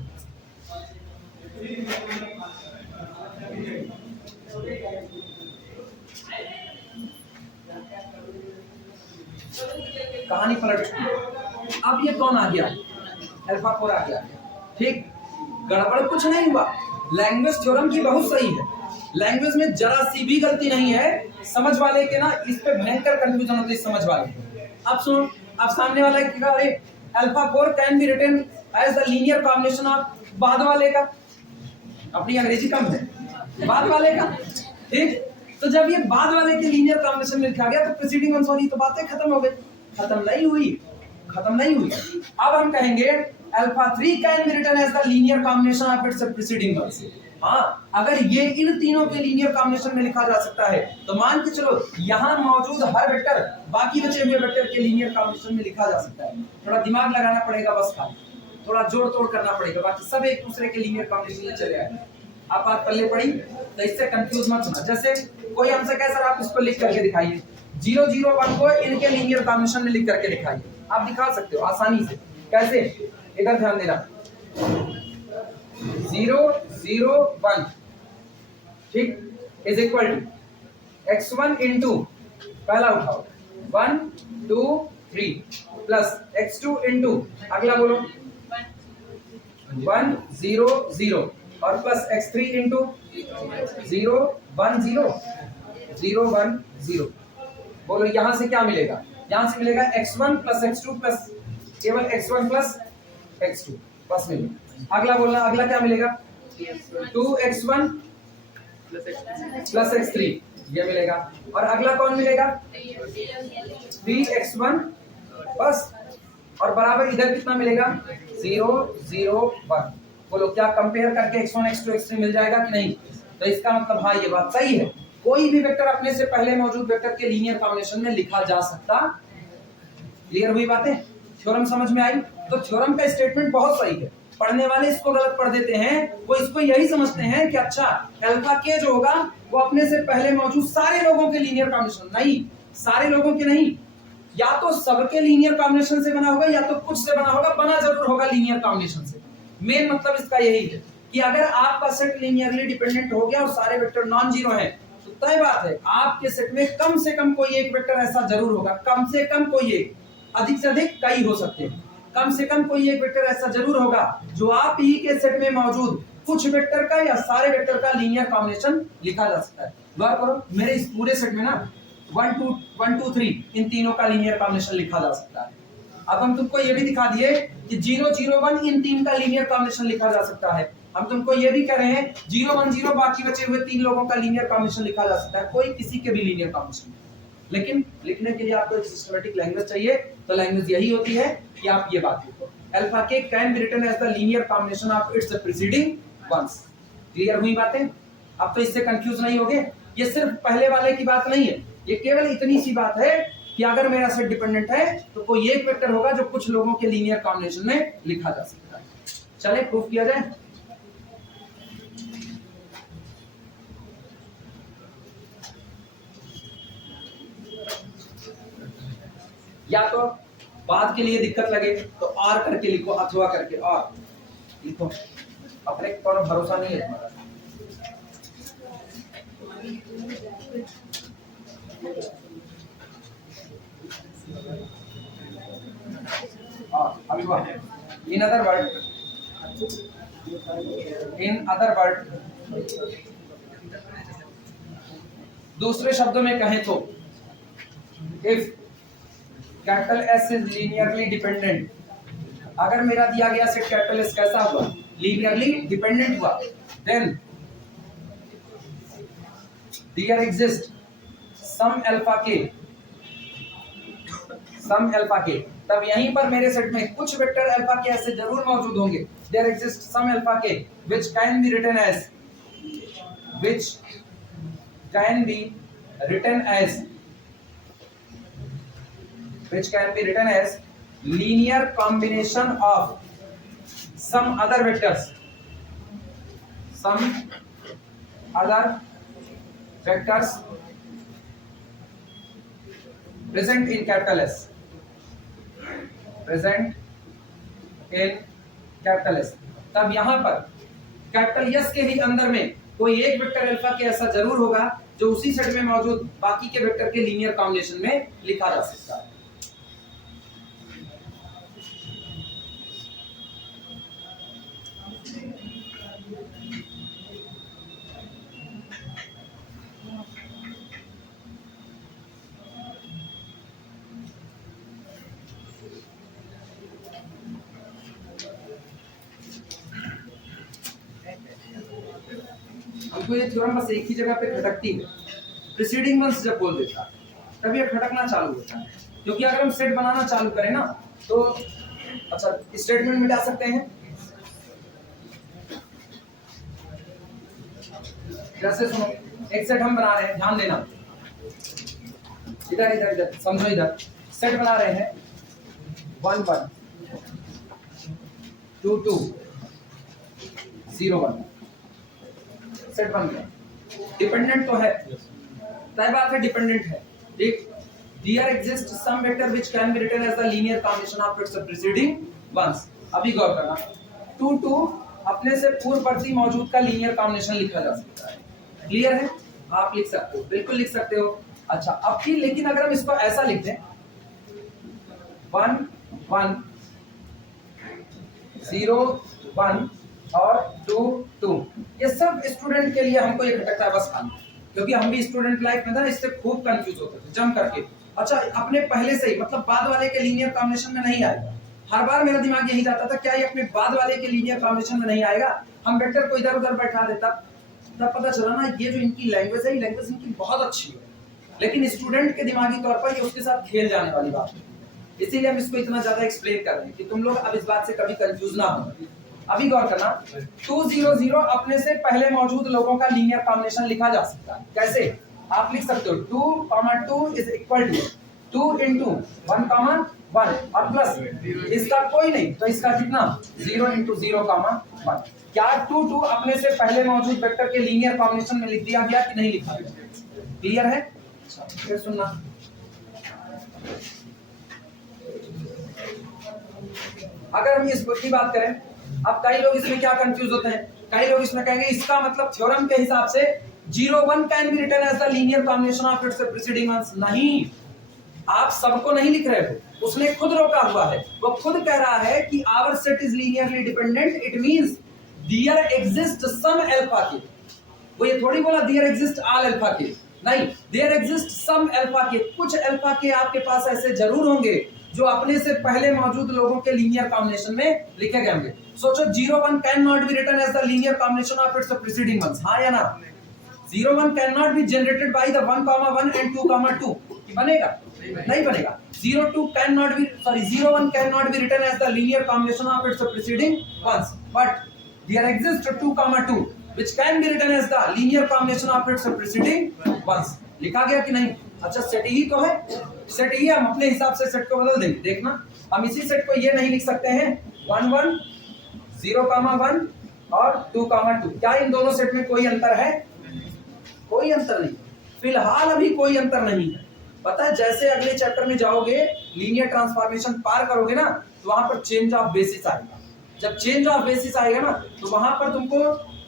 कहानी पलट चुकी। अब ये कौन आ गया? अल्फा 4 आ गया, ठीक। गड़बड़ कुछ नहीं हुआ, लैंग्वेज थ्योरम की बहुत सही है। लैंग्वेज में जरा सी भी गलती नहीं है। समझ वाले के ना इस पे भयंकर कंफ्यूजन होती है, समझ वाले। अब सुनो, अब सामने वाला क्या, अरे alpha 4 can be written as the linear combination of बाद वाले का। अपनी अंग्रेजी कम है, बाद वाले का, ठीक। तो जब ये बाद वाले के लीनियर कॉम्बिनेशन में लिखा गया तो प्रीसीडिंग वंस वाली तो बातें खत्म हो गई। खत्म नहीं हुई। अब हम कहेंगे alpha 3 can be written as the linear combination of its preceding ones. हाँ, अगर ये इन तीनों के लीनियर कॉम्बिनेशन में लिखा जा सकता है तो मान के चलो यहाँ मौजूद हर वेक्टर बाकी बचे हुए वेक्टर के लीनियर कॉम्बिनेशन में लिखा जा सकता है। थोड़ा दिमाग लगाना पड़ेगा, बस खाली थोड़ा जोड़ तोड़ करना पड़ेगा, बाकी सब एक दूसरे के लीनियर कॉम्बिनेशन में चले आए। आप बात पल्ले पड़ी तो इससे कंफ्यूज मत होना। जैसे कोई हमसे कहे सर आप इसको लिख करके दिखाइए, 0 0 1 को इनके लीनियर कॉम्बिनेशन में लिख करके दिखाइए। आप दिखा सकते हो आसानी से। कैसे? इधर ध्यान देना, 0 0 1, ठीक, is equal to x1 into, पहला उठाओ 1 2 3 प्लस x2 इंटू, अगला बोलो 1 0 0 और प्लस x3 इंटू 0 1 0 0 1 0। बोलो यहां से क्या मिलेगा? यहां से मिलेगा x1 प्लस x2 प्लस केवल x1 प्लस x2 बस मिलेगा। अगला बोलना, अगला क्या मिलेगा? 2x1 प्लस x3 ये मिलेगा। और अगला कौन मिलेगा? 3x1 बस। और बराबर इधर कितना मिलेगा? 0 0 1। बोलो क्या कंपेयर करके x1 x2 x3 मिल जाएगा कि नहीं? तो इसका मतलब हाँ, ये बात सही है, कोई भी वेक्टर अपने से पहले मौजूद वेक्टर के लीनियर कॉम्बिनेशन में लिखा जा सकता। क्लियर हुई बातें? थ्योरम समझ में आई? तो थ्योरम का स्टेटमेंट बहुत सही है। पढ़ने वाले इसको गलत पढ़ देते हैं, वो इसको यही समझते हैं कि अच्छा अल्फा के जो होगा वो अपने से पहले मौजूद सारे लोगों के लीनियर कॉम्बिनेशन। नहीं, सारे लोगों के नहीं, या तो सबके लीनियर कॉम्बिनेशन से बना होगा या तो कुछ से बना होगा, बना जरूर होगा लीनियर कॉम्बिनेशन से। मेन मतलब इसका यही है कि अगर आपका सेट लीनियरली डिपेंडेंट हो गया और सारे वेक्टर नॉन जीरो हैं, तो तय बात है आपके सेट में कम से कम कोई एक वेक्टर ऐसा जरूर होगा, कम से कम कोई एक, अधिक से अधिक कई हो सकते हैं, कम से कम कोई एक वेक्टर ऐसा जरूर होगा जो आप ही के सेट में मौजूद कुछ वेक्टर का या सारे वेक्टर का लीनियर कॉम्बिनेशन लिखा जा सकता है। गौर करो, मेरे इस पूरे सेट में ना 1 2 3 इन तीनों का लीनियर कॉम्बिनेशन लिखा जा सकता है। अब हम तुमको ये भी दिखा दिए कि 0 0 1 इन तीन का लीनियर कॉम्बिनेशन लिखा जा सकता है। हम तुमको ये भी कह रहे हैं 0 1 0 बाकी बचे हुए तीन लोगों का लीनियर कॉम्बिनेशन लिखा जा सकता है, कोई किसी के भी लीनियर कॉम्बिनेशन। लेकिन लिखने के लिए आपको एक सिस्टमैटिक लैंग्वेज चाहिए, तो लैंग्वेज यही होती है कि आप ये बात लिखो, अल्फा के can be written as the linear combination of its preceding ones. Clear हुई बातें? अब तो इससे कंफ्यूज नहीं होगे। ये सिर्फ पहले वाले की बात नहीं है, ये केवल इतनी सी बात है कि अगर मेरा सेट डिपेंडेंट है तो कोई एक वेक्टर होगा जो कुछ लोगों के लीनियर कॉम्बिनेशन में लिखा जा सकता है। चलिए प्रूफ किया जाए। या तो बात के लिए दिक्कत लगे तो और करके लिखो, अथवा करके और लिखो, अपने पर भरोसा नहीं है तुम्हारा। इन अदर वर्ड दूसरे शब्दों में कहें तो if capital S is linearly dependent, अगर मेरा दिया गया सेट कैपिटल एस कैसा हुआ, लीनियरली डिपेंडेंट हुआ, then there exist some alpha k, तब यहीं पर मेरे सेट में कुछ वेक्टर अल्फा के ऐसे जरूर मौजूद होंगे। There exist some alpha k which can be written as linear combination of some other vectors present in capital S, तब यहां पर कैपिटल एस के ही अंदर में कोई एक वेक्टर अल्फा के ऐसा जरूर होगा जो उसी सेट में मौजूद बाकी के वेक्टर के लीनियर कॉम्बिनेशन में लिखा जा सकता है। हमको ये थ्योरम बस एक ही जगह पे खटकती है, प्रीसीडिंग वंस जब बोल देता है तब ये खटकना चालू होता है, क्योंकि अगर हम सेट बनाना चालू करें ना तो अच्छा स्टेटमेंट मिटा सकते हैं। जैसे सुनो, एक सेट हम बना रहे हैं, ध्यान देना, इधर समझो, इधर सेट बना रहे हैं 1 1 2 2 0 1, सेट बन गया। डिपेंडेंट तो है, तय बात है डिपेंडेंट है, ठीक। There exists some vector which can be written as the linear combination of its preceding ones। अभी गौर करना, 2 2 अपने से पूर्ववर्ती मौजूद का लीनियर कॉम्बिनेशन लिखा जा सकता है। क्लियर है? आप लिख सकते हो, बिल्कुल लिख सकते हो। अच्छा अब भी, लेकिन अगर हम इसको ऐसा लिख दें 1 1 0 1 और 2 2, ये सब स्टूडेंट के लिए हमको ये खटकता है बस खाली, क्योंकि हम भी स्टूडेंट लाइफ में था, इससे खूब कंफ्यूज होते थे जम करके। अच्छा अपने पहले से ही मतलब बाद वाले के लीनियर कॉम्बिनेशन में नहीं आएगा, हर बार मेरा दिमाग यही जाता था क्या ये अपने बाद वाले के लीनियर कॉम्बिनेशन में नहीं आएगा। हम वेक्टर को इधर उधर बैठा देता, तब पता चला ना ये जो इनकी लैंग्वेज है, ये लैंग्वेज इनकी बहुत अच्छी है, लेकिन स्टूडेंट के दिमागी तौर पर ये उसके साथ खेल जाने वाली बात है। इसीलिए हम इसको इतना ज्यादा एक्सप्लेन कर रहे हैं कि तुम लोग अब इस बात से कभी कंफ्यूज ना हो। अभी गौर करना, 2 0 0 अपने से पहले मौजूद लोगों का लीनियर कॉम्बिनेशन लिखा जा सकता है। कैसे? आप लिख सकते हो 2 2 इज इक्वल टू 2 इंटू 1 कामा 1 और प्लस इसका कोई नहीं तो इसका कितना 0 इंटू 0 कामा 1। क्या 2 2 अपने से पहले मौजूद वेक्टर के लीनियर कॉम्बिनेशन में लिख दिया गया कि नहीं लिखा गया? क्लियर है? फिर सुनना, अगर हम इस की बात करें, अब कई लोग इसमें क्या कंफ्यूज होते हैं, कई लोग इसमें कहेंगे इसका मतलब थ्योरम के हिसाब से 0 1 can be written as the linear combination of its preceding ones. नहीं, आप सबको नहीं लिख रहे हो, उसने खुद रोका हुआ है। वो खुद कह रहा है कि our set is linearly dependent, it means there exist some alpha k. वो ये थोड़ी बोला देयर एग्जिस्ट ऑल अल्फा के, नहीं, देयर एग्जिस्ट सम अल्फा के। कुछ अल्फा के आपके पास ऐसे जरूर होंगे जो अपने से पहले मौजूद लोगों के लीनियर कॉम्बिनेशन में लिखे गए होंगे। सोचो 0 1 can not be written as the linear combination of its preceding ones, हां या ना? 0 1 can not be generated by the 1 1 and 2 2, बनेगा? नहीं बनेगा। 0 2 can not be, sorry 0 1 can not be written as the linear combination of its preceding ones, but there exist 2 2 which can be written as the linear combination of its preceding ones। लिखा गया कि नहीं? अच्छा, सेट ही तो है, सेट ही हम अपने हिसाब से सेट को बदल देंगे। देखना, हम इसी सेट को ये नहीं लिख सकते हैं 1 1 0 1 और 2 2। क्या इन दोनों सेट में कोई अंतर है? कोई अंतर नहीं, फिलहाल अभी कोई अंतर नहीं है। पता है, जैसे अगले चैप्टर में जाओगे, लीनियर ट्रांसफॉर्मेशन पार करोगे ना, तो वहां पर चेंज ऑफ बेसिस आएगा। जब चेंज ऑफ बेसिस आएगा ना, तो वहां पर तुमको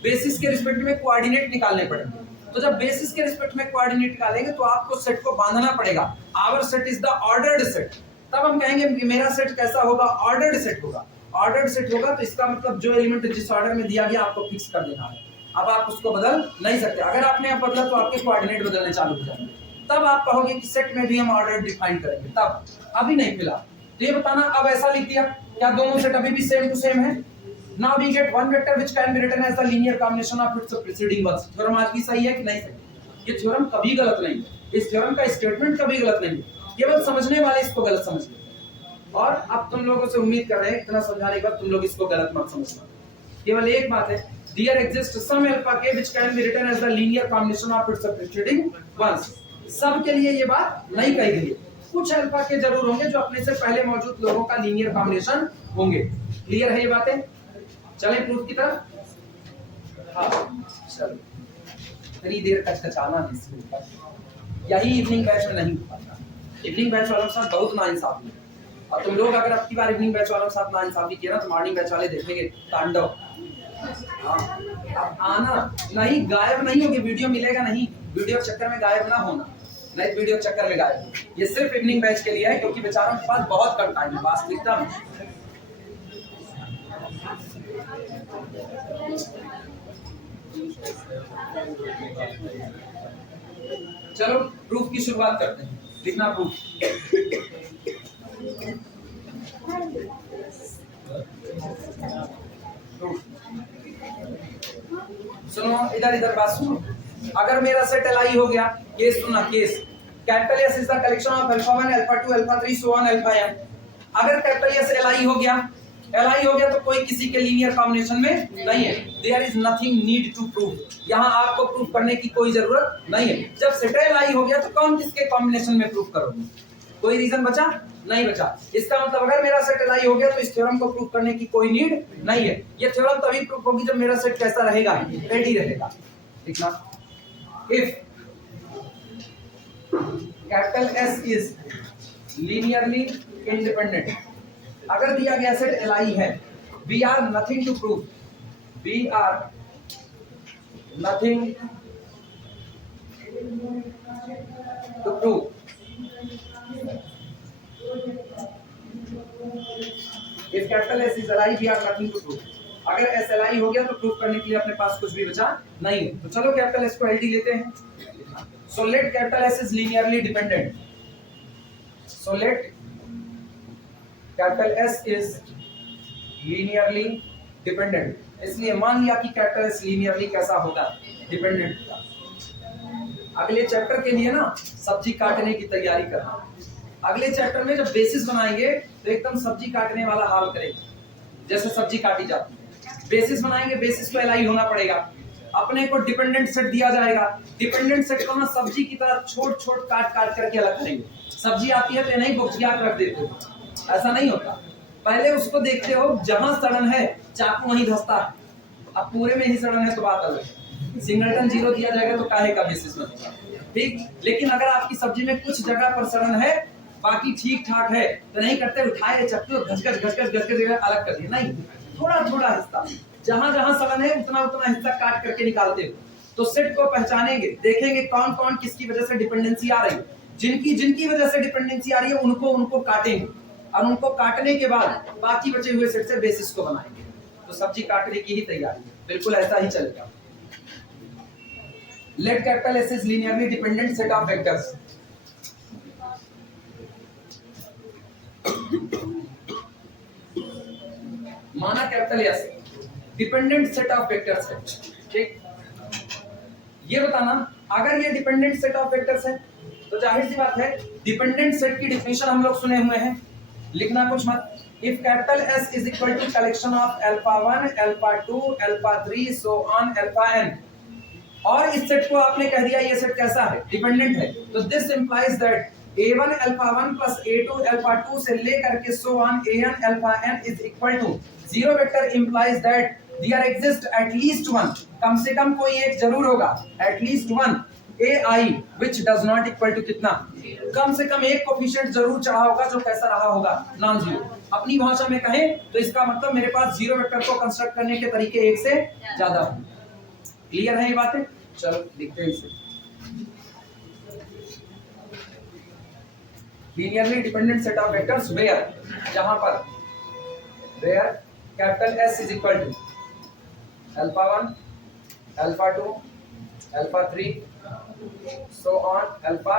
बेसिस के रिस्पेक्ट में कोऑर्डिनेट निकालने पड़ेंगे। तो जब बेसिस के रिस्पेक्ट में कोऑर्डिनेट निकालेंगे तो आपको सेट को बांधना पड़ेगा। Our set is the ordered set. तब हम कहेंगे कि मेरा सेट कैसा होगा? ऑर्डर्ड सेट होगा। ऑर्डर्ड सेट होगा तो इसका मतलब जो एलिमेंट जिस ऑर्डर में दिया गया आपको फिक्स कर देना है। अब आप उसको बदल नहीं सकते। अगर आपने अब बदला तो आपके कोऑर्डिनेट बदलने चालू हो जाएंगे। तब आप कहोगे कि सेट में भी हम ऑर्डर डिफाइन करेंगे, तब, अभी नहीं फिलहाल। तो ये बताना, अब ऐसा लिख दिया, क्या दोनों सेट अभी भी सेम टू सेम है? Now we get one vector which can be written as the linear combination of its preceding ones। Theorem आज भी सही है कि नहीं सही? ये थ्योरम कभी गलत नहीं है, इस थ्योरम का स्टेटमेंट कभी गलत नहीं है, केवल समझने वाले इसको गलत समझ लेते हैं। और अब तुम लोगों से उम्मीद कर रहे हैं इतना समझाने के बाद तुम लोग इसको गलत मत समझना। केवल एक बात है, देयर एग्जिस्ट सम अल्फा के which can be written as the linear combination of its preceding ones। सब के लिए ये बात नहीं कही गई है, कुछ अल्फा के जरूर होंगे जो अपने से पहले मौजूद लोगों का लीनियर कॉम्बिनेशन होंगे। क्लियर है ये बातें? चलें प्रूफ की तरफ। हाँ चलो, इतनी देर कचकचाना नहीं, यही इवनिंग बैच में नहीं हो पाता। इवनिंग बैच वालों के साथ बहुत नाइंसाफी है, और तुम लोग अगर अब की बार इवनिंग बैच वालों के साथ नाइंसाफी किया ना, तो मॉर्निंग बैच वाले देखेंगे तांडव। हाँ, अब आना नहीं, गायब नहीं होगी, वीडियो मिलेगा नहीं, वीडियो चक्कर में गायब ना होना, नहीं वीडियो चक्कर में गायब। ये सिर्फ इवनिंग बैच के लिए है, क्योंकि बेचारों के पास बहुत कम टाइम है, वास्तविकता में। चलो प्रूफ की शुरुआत करते हैं। लिखना प्रूफ। सुनो, इधर इधर बात सुनो। अगर मेरा सेट एल हो गया, केस सुनना, case capital S is the collection of alpha 1 alpha 2 alpha 3 so on alpha m। अगर कैपिटल एस एल हो गया, तो कोई किसी के लीनियर कॉम्बिनेशन में नहीं है। There is nothing need to prove. यहाँ आपको प्रूव करने की कोई जरूरत नहीं है। जब सेट एल हो गया तो कौन किसके कॉम्बिनेशन में प्रूव करोगे? कोई रीजन बचा? नहीं बचा। इसका मतलब अगर मेरा सेट एल हो गया तो इस थ्योरम को प्रूव करने की कोई नीड नहीं है। ये थ्योरम तभी प्रूव होगी जब मेरा सेट कैसा रहेगा? एडी रहेगा। लिखना, if capital S is linearly independent. अगर दिया गया सेट एल है, we are nothing to prove, we are nothing to prove. If capital S is L we are nothing to prove. अगर एस एल हो गया तो प्रूव करने के लिए अपने पास कुछ भी बचा नहीं। तो चलो कैपिटल एस को एल लेते हैं। So let capital S is linearly dependent. So let capital S is linearly dependent. इसलिए मान लिया कि कैपिटल एस लीनियरली कैसा होगा? डिपेंडेंट होगा। अगले चैप्टर के लिए ना सब्जी काटने की तैयारी करना। अगले चैप्टर में जब बेसिस बनाएंगे तो एकदम सब्जी काटने वाला हाल करेगा, जैसे सब्जी काटी जाती है। बेसिस बनाएंगे, बेसिस को एल होना पड़ेगा। अपने को डिपेंडेंट सेट दिया जाएगा, डिपेंडेंट सेट को ना सब्जी की तरह छोट छोट काट काट करके अलग करेंगे। सब्जी आती है तो नहीं बुक्स याद रख देते हो, ऐसा नहीं होता। पहले उसको देखते हो, जहां सड़न है चाकू वहीं धंसता है। अब पूरे में ही सड़न है तो बात अलग है, सिंगलटन जीरो दिया जाएगा तो काहे का बेसिस में होगा, ठीक। लेकिन अगर आपकी सब्जी में कुछ जगह पर सड़न है, बाकी ठीक ठाक है, तो नहीं करते उठाए चक्कू घसघस घसघस घसघस अलग कर दिया, नहीं, थोड़ा थोड़ा हिस्सा, जहां जहां सड़न है उतना उतना हिस्सा काट करके निकालते हो। तो सेट को पहचानेंगे, देखेंगे कौन कौन किसकी वजह से डिपेंडेंसी आ रही है, जिनकी जिनकी वजह से डिपेंडेंसी आ रही है उनको काटेंगे, और उनको काटने के बाद बाकी बचे हुए सेट से बेसिस को बनाएंगे। तो सब्जी काटने की ही तैयारी है, बिल्कुल ऐसा ही चलेगा। Let capital S is linearly dependent set of vectors. माना capital S dependent set of vectors है, ठीक। ये बताना अगर ये डिपेंडेंट सेट ऑफ वेक्टर्स है तो जाहिर सी बात है डिपेंडेंट सेट की डिफिनेशन हम लोग सुने हुए हैं, लिखना कुछ मत। If capital S is equal to collection of alpha 1 alpha 2 alpha 3 so on alpha n, और इस सेट को आपने कह दिया ये सेट कैसा है, डिपेंडेंट है, तो this implies that a1 alpha 1 plus a2 alpha 2 से लेकर के so on an alpha n is equal to zero vector implies that there exist at least one, कम से कम कोई एक जरूर होगा, at least one ai which does not equal to कितना, कम से कम एक कोफिशिएंट जरूर चढ़ा होगा जो कैसा रहा होगा, नॉन जीरो। अपनी भाषा में कहें तो इसका मतलब मेरे पास जीरो वेक्टर को कंस्ट्रक्ट करने के तरीके एक से ज्यादा होंगे। क्लियर है ये बातें? चलो लिखते हैं इसे। Linearly dependent set of vectors where, जहां पर where capital S is equal to alpha 1 alpha 2 alpha 3 so on alpha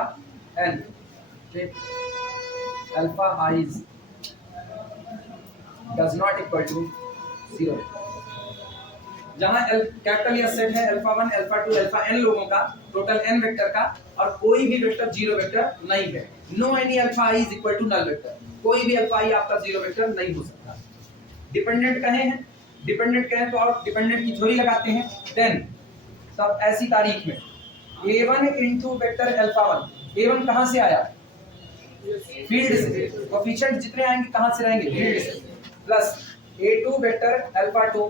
n, ठीक, alpha i's does not equal to 0, जहां कैपिटल या सेट है अल्फा 1 अल्फा 2 अल्फा n लोगों का, टोटल n वेक्टर का, और कोई भी वेक्टर जीरो वेक्टर नहीं है, no any alpha i is equal to null vector, कोई भी अल्फा i आपका जीरो वेक्टर नहीं हो सकता। डिपेंडेंट कहे हैं, डिपेंडेंट कहें तो आप डिपेंडेंट की थ्योरी लगाते हैं, देन तब ऐसी तारीख में a1 into vector alpha 1, a1 कहां से आया, फील्ड से, कोफिशिएंट जितने आएंगे कहां से रहेंगे, फील्ड से, plus a2 vector alpha 2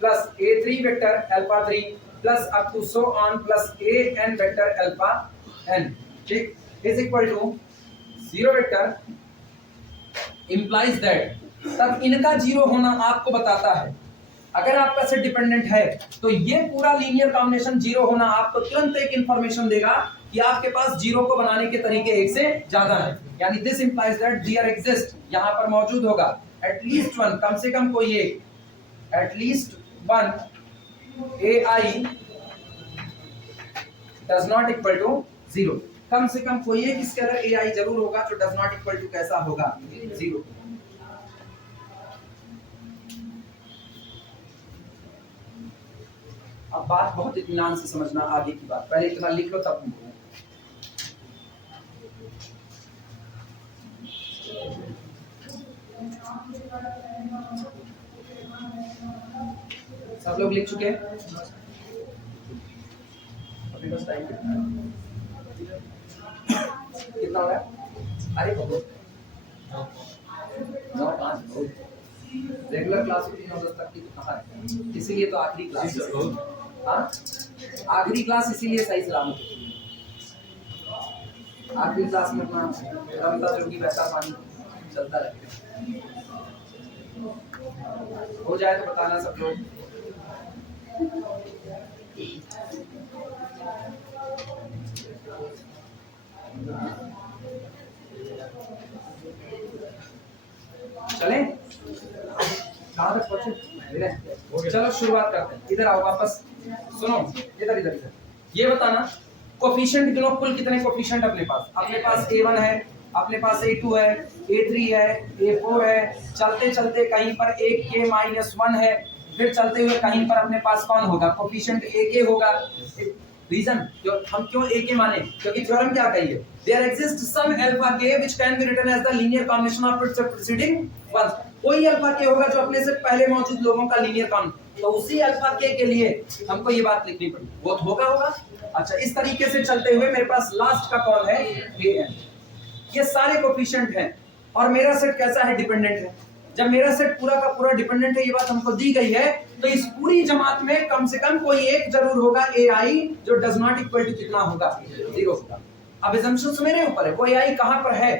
plus a3 vector alpha 3 plus up to so on plus an vector alpha n, ठीक, is equal to zero vector implies that, तब इनका जीरो होना आपको बताता है, अगर आपका सेट डिपेंडेंट है तो ये पूरा लीनियर कॉम्बिनेशन जीरो होना आपको तुरंत एक इंफॉर्मेशन देगा कि आपके पास जीरो को बनाने के तरीके एक से ज्यादा है, यानी this implies that there exist, यहां पर मौजूद होगा एटलीस्ट वन, कम से कम कोई एक, at least one ai does not equal to 0, कम से कम कोई एक स्केलर ai जरूर होगा जो डज नॉट इक्वल टू कैसा होगा, 0। अब बात बहुत इत्मीनान से समझना, आगे की बात पहले इतना लिख लो तब सब लोग लिख चुके हैं? अभी बस टाइम कितना हो गया? अरे बहुत 9-5 रेगुलर क्लास होती है 9-10 तक की, तो कहाँ है, इसीलिए तो आखिरी क्लास है। हाँ, आखिरी क्लास इसीलिए सही सलामत होती है, आखिरी क्लास में अपना रमता जोगी बहता पानी चलता रहेगा। हो जाए तो बताना सब लोग। चलें, कहाँ तक पहुंचे? चलो शुरुआत करते हैं, इधर आओ वापस, सुनो, इधर इधर इधर। ये बताना कोफिशिएंट गिनो, कुल कितने कोफिशिएंट अपने पास a1 है, अपने पास a2 है, a3 है, a4 है, चलते चलते कहीं पर एक k-1 है, फिर चलते हुए कहीं पर अपने पास कौन होगा, कोफिशिएंट ak होगा। रीजन हम क्यों ak माने, क्योंकि थ्योरम क्या कही है, there exist some alpha k which can be written as the linear combination of its preceding ones, कोई अल्फा k होगा जो अपने से पहले मौजूद लोगों का लीनियर कॉम्बिनेशन, तो उसी अल्फा k के लिए हमको ये बात लिखनी पड़ी, वो होगा। अच्छा, इस तरीके से चलते हुए मेरे पास लास्ट का कौन है, an, ये सारे कोफिशिएंट हैं और मेरा सेट कैसा है, डिपेंडेंट है। जब मेरा सेट पूरा का पूरा डिपेंडेंट है, ये बात हमको दी गई है, तो इस पूरी जमात में कम से कम कोई एक जरूर होगा AI जो डज नॉट इक्वल टू कितना होगा, 0 होगा। अब assumptions मेरे ऊपर है, वो AI कहां पर है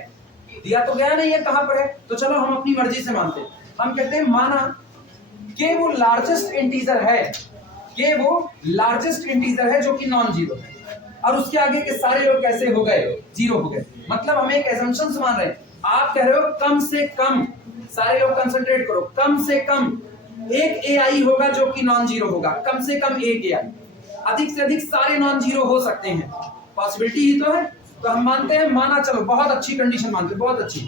दिया तो गया नहीं है, कहां पर है, तो चलो हम अपनी मर्जी से मानते हैं। हम कहते हैं माना कि वो लार्जेस्ट इंटीजर है, कि वो लार्जेस्ट इंटीजर है जो कि नॉन जीरो है, और उसके आगे के सारे लोग कैसे हो गए, 0 हो गए। मतलब हम एक assumptions मान रहे हैं, आप कह रहे हो कम से कम, सारे लोग कंसंट्रेट करो, कम से कम एक AI होगा जो कि नॉन जीरो होगा, कम से कम एक AI, अधिक से अधिक सारे नॉन जीरो हो सकते हैं, पॉसिबिलिटी ही तो है। तो हम मानते हैं, माना चलो बहुत अच्छी कंडीशन मानते हैं, बहुत अच्छी,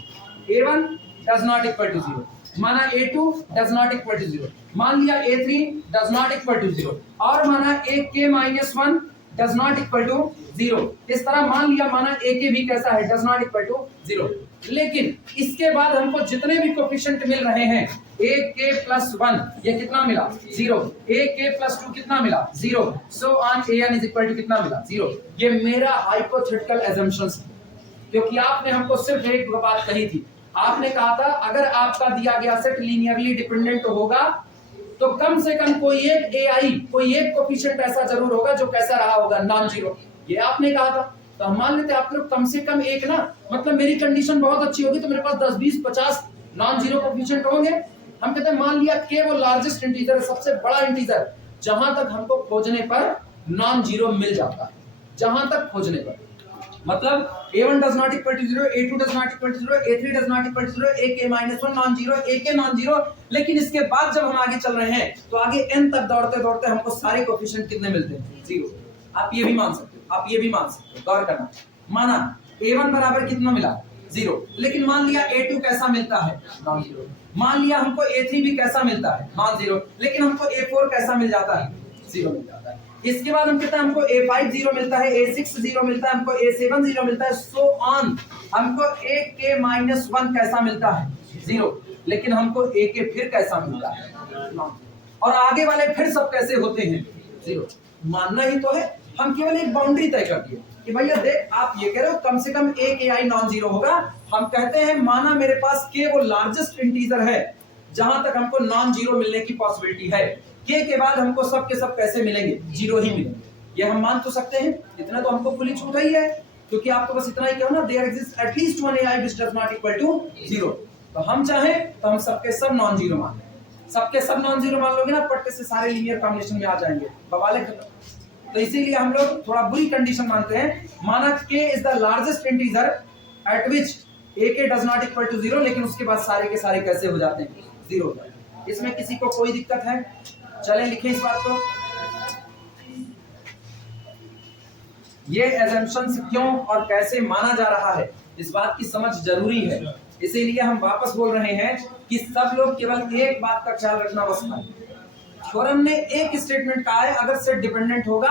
A1 does not equal to 0, माना A2 does not equal to 0, मान लिया A3 does not equal to 0, और माना AK-1 does not equal to 0, इस तरह मान लिया, माना AK भी कैसा है, डज नॉट इक्वल टू 0। लेकिन इसके बाद हमको जितने भी कोफिशिएंट मिल रहे हैं, AK+1 ये कितना मिला, 0, AK+2 कितना मिला, 0, so on AN is equal to कितना मिला, 0। ये मेरा हाइपोथेटिकल assumptions है, क्योंकि आपने हमको सिर्फ एक बात कही थी, आपने कहा था अगर आपका दिया गया सेट लीनियरली डिपेंडेंट होगा तो कम से कम कोई एक AI, कोई एक कोफिशिएंट ऐसा जरूर होगा जो कैसा रहा होगा, नॉन जीरो, ये आपने कहा था। तो हम मान लेते हैं आप लोग कम से कम एक ना, मतलब मेरी कंडीशन बहुत अच्छी होगी तो मेरे पास 10 20 50 नॉन जीरो कोफिशिएंट होंगे। हम कहते हैं मान लिया कि वो लार्जेस्ट इंटीजर, सबसे बड़ा इंटीजर, जहां तक हमको खोजने पर नॉन जीरो मिल जाता है, जहां तक खोजने पर, मतलब A1 does not equal to 0, A2 does not equal to 0, A3 does not equal to 0, AK-1 non zero, AK non zero. लेकिन इसके बाद जब हम आगे चल रहे हैं तो आगे n तक दौड़ते दौड़ते हमको सारे कोफिशिएंट कितने मिलते हैं, 0। आप ये भी मान सकते हो, आप ये भी मान सकते हो, गौर करना। माना A1 बराबर कितना मिला, 0, लेकिन मान लिया A2 कैसा मिलता है, नॉन जीरो, मान लिया हमको A3 भी कैसा मिलता है, नॉन जीरो, लेकिन हमको A4 कैसा मिल जाता है, 0 मिल जाता है। इसके बाद हम कहते हैं हमको A5 0 मिलता है, A6 0 मिलता है, हमको A7 0 मिलता है, सो ऑन। हमको AK-1 कैसा मिलता है, 0, लेकिन हमको AK फिर कैसा मिलता है, और आगे वाले फिर सब कैसे होते हैं, 0। मानना ही तो है, हम केवल एक बाउंड्री तय कर दिए कि भैया देख, आप ये कह रहे हो कम से कम एक AI नॉन जीरो होगा, हम कहते हैं माना मेरे पास K वो लार्जेस्ट इंटीजर है जहां तक हमको नॉन जीरो मिलने की पॉसिबिलिटी है, K के बाद हमको सब के सब कैसे मिलेंगे, 0 ही मिलेंगे। ये हम मान तो सकते हैं, इतना तो हमको खुली छूट ही है, क्योंकि आपको बस इतना ही कहो ना, there exist at least one AI which does not equal to 0। तो हम चाहें तो हम सबके सब नॉन जीरो मान लें, सबके सब नॉन जीरो मान लोगे ना, पट्टे से सारे लीनियर कॉम्बिनेशन में आ जाएंगे, बवाले खत्म। तो इसीलिए हम लोग थोड़ा बुरी कंडीशन मानते हैं, माना K is the largest integer at which AK does not equal to 0, लेकिन उसके बाद सारे के सारे कैसे हो जाते हैं, 0 हो जाते हैं। इसमें किसी को कोई दिक्कत है, चले लिखें इस बात को। ये assumptions क्यों और कैसे माना जा रहा है, इस बात की समझ जरूरी है। इसीलिए हम वापस बोल रहे हैं कि सब लोग केवल एक बात का ख्याल रखना बस है, थ्योरम ने एक स्टेटमेंट कहा है, अगर सेट डिपेंडेंट होगा,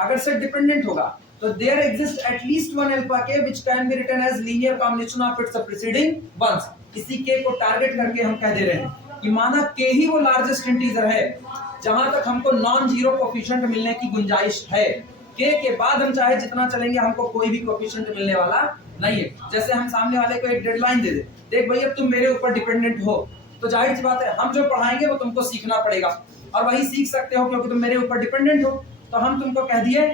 अगर सेट डिपेंडेंट होगा तो there exist at least one alpha k which can be written as linear combination of its preceding ones. इसी के को टारगेट करके हम कह दे रहे हैं कि माना K ही वो लार्जेस्ट इंटीजर है जहां तक हमको नॉन जीरो कोफिशिएंट मिलने की गुंजाइश है, K के बाद हम चाहे जितना चलेंगे हमको कोई भी कोफिशिएंट मिलने वाला नहीं है। जैसे हम सामने वाले को एक डेडलाइन दे दे, देख भैया तुम मेरे ऊपर डिपेंडेंट हो, तो जाहिर सी बात है हम जो पढ़ाएंगे वो तुमको सीखना पड़ेगा, और वही सीख सकते हो क्योंकि तुम मेरे ऊपर डिपेंडेंट हो। तो हम तुमको कह दिए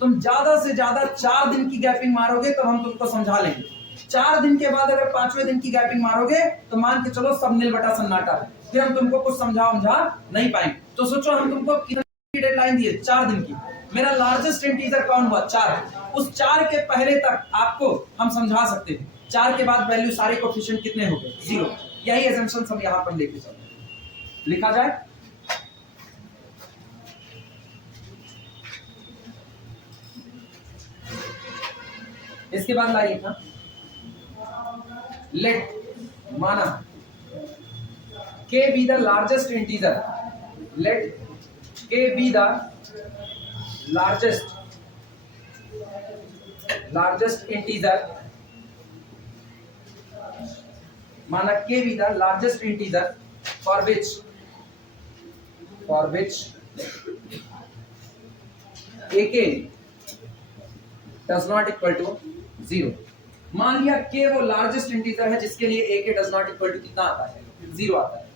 तुम ज्यादा से ज्यादा 4 दिन की गैपिंग मारोगे तो हम तुमको समझा लेंगे, 4 दिन के बाद अगर 5वें दिन की गैपिंग मारोगे तो मान के चलो सब नील बटा सन्नाटा है, फिर हम तुमको कुछ समझा नहीं पाएंगे। तो सोचो हम तुमको कितनी डेडलाइन दिए, 4 दिन की, मेरा लार्जेस्ट इंटीजर कौन हुआ, 4, उस 4 के पहले तक आपको हम समझा सकते हैं, 4 के बाद वैल्यू सारे कोफिशिएंट कितने हो गए, 0। यही assumptions हम यहां पर लेके चलते, लिखा जाए। इसके बाद लाइए ना, लेट माना K be the largest integer, let K be the largest integer, माना K be the largest integer for which AK does not equal to 0, मान लिया के वो लार्जेस्ट इंटीजर है जिसके लिए a के डज नॉट इक्वल टू कितना आता है, 0 आता है,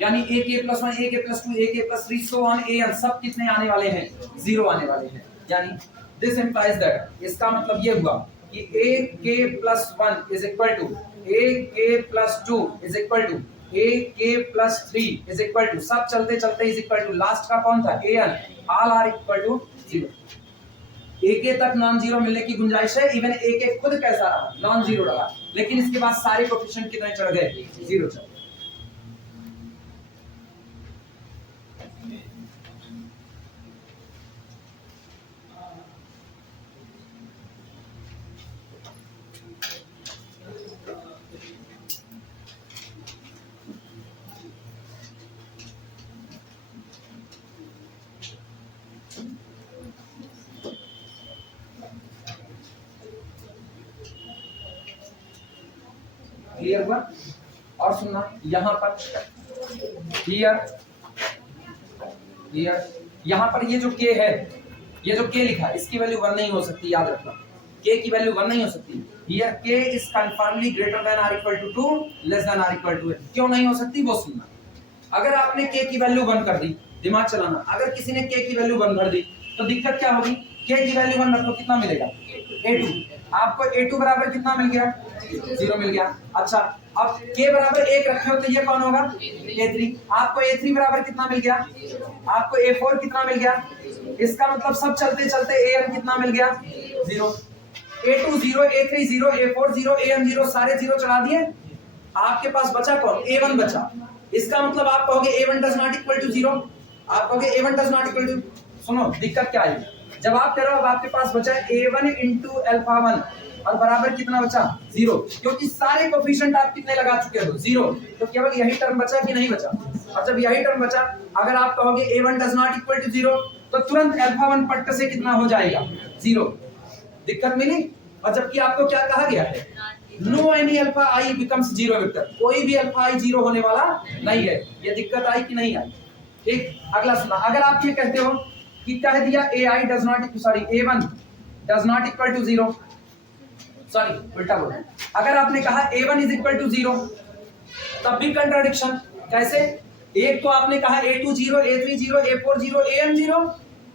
यानी a k plus 1, a k plus 2, a k plus 3 so on an सब कितने आने वाले हैं, 0 आने वाले हैं। यानी दिस इंप्लाइज दैट, इसका मतलब ये हुआ कि a k plus 1 is equal to a k plus 2 is equal to a k plus 3 is equal to, सब चलते चलते इज इक्वल टू लास्ट का कौन था, an, all are equal to 0। a के तक नॉन जीरो मिलने की गुंजाइश है, इवन a के खुद कैसा रहा, नॉन जीरो रहा, लेकिन इसके बाद सारे कोएफिशिएंट कितने चढ़ गए, 0 चढ़ गए। क्लियर हुआ? और सुनना यहां पर हियर यहां पर ये जो k है, ये जो k लिखा है इसकी वैल्यू 1 नहीं हो सकती, याद रखना k की वैल्यू 1 नहीं हो सकती। Here k is confirmly greater than or equal to 2 less than or equal to 8। क्यों नहीं हो सकती वो सुनना। अगर आपने k की वैल्यू 1 कर दी, दिमाग चलाना, अगर किसी ने k की वैल्यू 1 भर दी तो दिक्कत क्या होगी, k की वैल्यू 1 रखो कितना मिलेगा, a2, आपको a2 बराबर कितना मिल गया, 0 मिल गया। अच्छा अब k बराबर 1 रखे हो तो ये कौन होगा, a3, आपको a3 बराबर कितना मिल गया, आपको a4 कितना मिल गया, इसका मतलब सब चलते चलते an कितना मिल गया, 0, a2 0, a3 0, a4 0, an 0, सारे 0 चढ़ा दिए, आपके पास बचा कौन, a1 बचा। इसका मतलब आप कहोगे a1 does not equal to 0, आप कहोगे a1 does not equal to, सुनो दिक्कत क्या आएगी, जब आप कह रहे हो अब आपके पास बचा a1 इंटू अल्फा 1 और बराबर कितना बचा, 0, क्योंकि सारे कोएफिशिएंट आप कितने लगा चुके हो, 0, तो केवल यही टर्म बचा कि नहीं बचा। और जब यही टर्म बचा, अगर आप कहोगे a1 does not equal to 0 तो तुरंत अल्फा 1 पट्ट से कितना हो जाएगा, 0, दिक्कत मिली। और जबकि आपको क्या कहा गया है, no any alpha i becomes 0 vector, कोई भी अल्फा आई 0 होने वाला नहीं है। ये दिक्कत आई कि नहीं आई, ठीक। अगला सुना, अगर आप ये कहते हो कि कह दिया ai does not sorry a1 does not equal to 0, sorry उल्टा बोल, अगर आपने कहा a1 इज इक्वल टू 0 तब भी कंट्राडिक्शन, कैसे, एक तो आपने कहा a2 0, a3 0, a4 0, an 0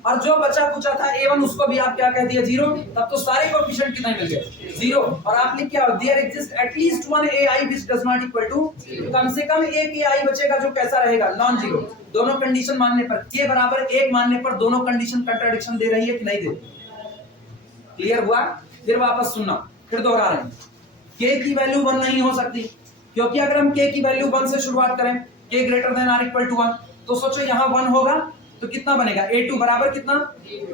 और जो बचा पूछा था a1 उसको भी आप क्या कह दिया 0, तब तो सारे कोएफिशिएंट कितने मिल गए, 0। और आपने क्या, there exist at least one ai which does not equal to, कम से कम एक ai बचेगा जो कैसा रहेगा, नॉन जीरो। दोनों कंडीशन मानने पर, k बराबर 1 मानने पर दोनों कंडीशन कंट्राडिक्शन दे रही है कि नहीं दे रही, क्लियर हुआ। फिर वापस सुनना, फिर दोहरा रहे हैं, k की वैल्यू 1 नहीं हो सकती, क्योंकि अगर हम k की वैल्यू 1 से शुरुआत करें, k greater than or equal to 1, तो सोचो यहां 1 होगा तो कितना बनेगा, a2 बराबर कितना,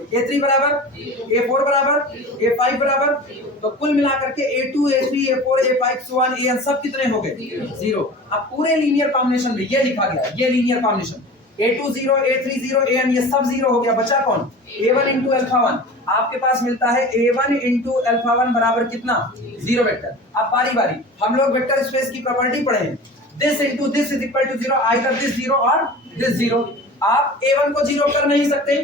a3 बराबर, a4 बराबर, a5 बराबर, तो कुल मिलाकर के a2 a3 a4 a5 so on an सब कितने हो गए, 0। अब पूरे लीनियर कॉम्बिनेशन में ये लिखा गया, ये linear combination a2 0 a3 0 an ये सब 0 हो गया, बचा कौन, a1 इंटू अल्फा 1, आपके पास मिलता है a1 इंटू अल्फा 1 बराबर कितना, 0 वेक्टर। अब बारी बारी हम लोग वेक्टर स्पेस की प्रॉपर्टी पढ़े हैं, this into this is equal to 0, either this 0 और दिस 0। आप a1 को 0 कर नहीं सकते,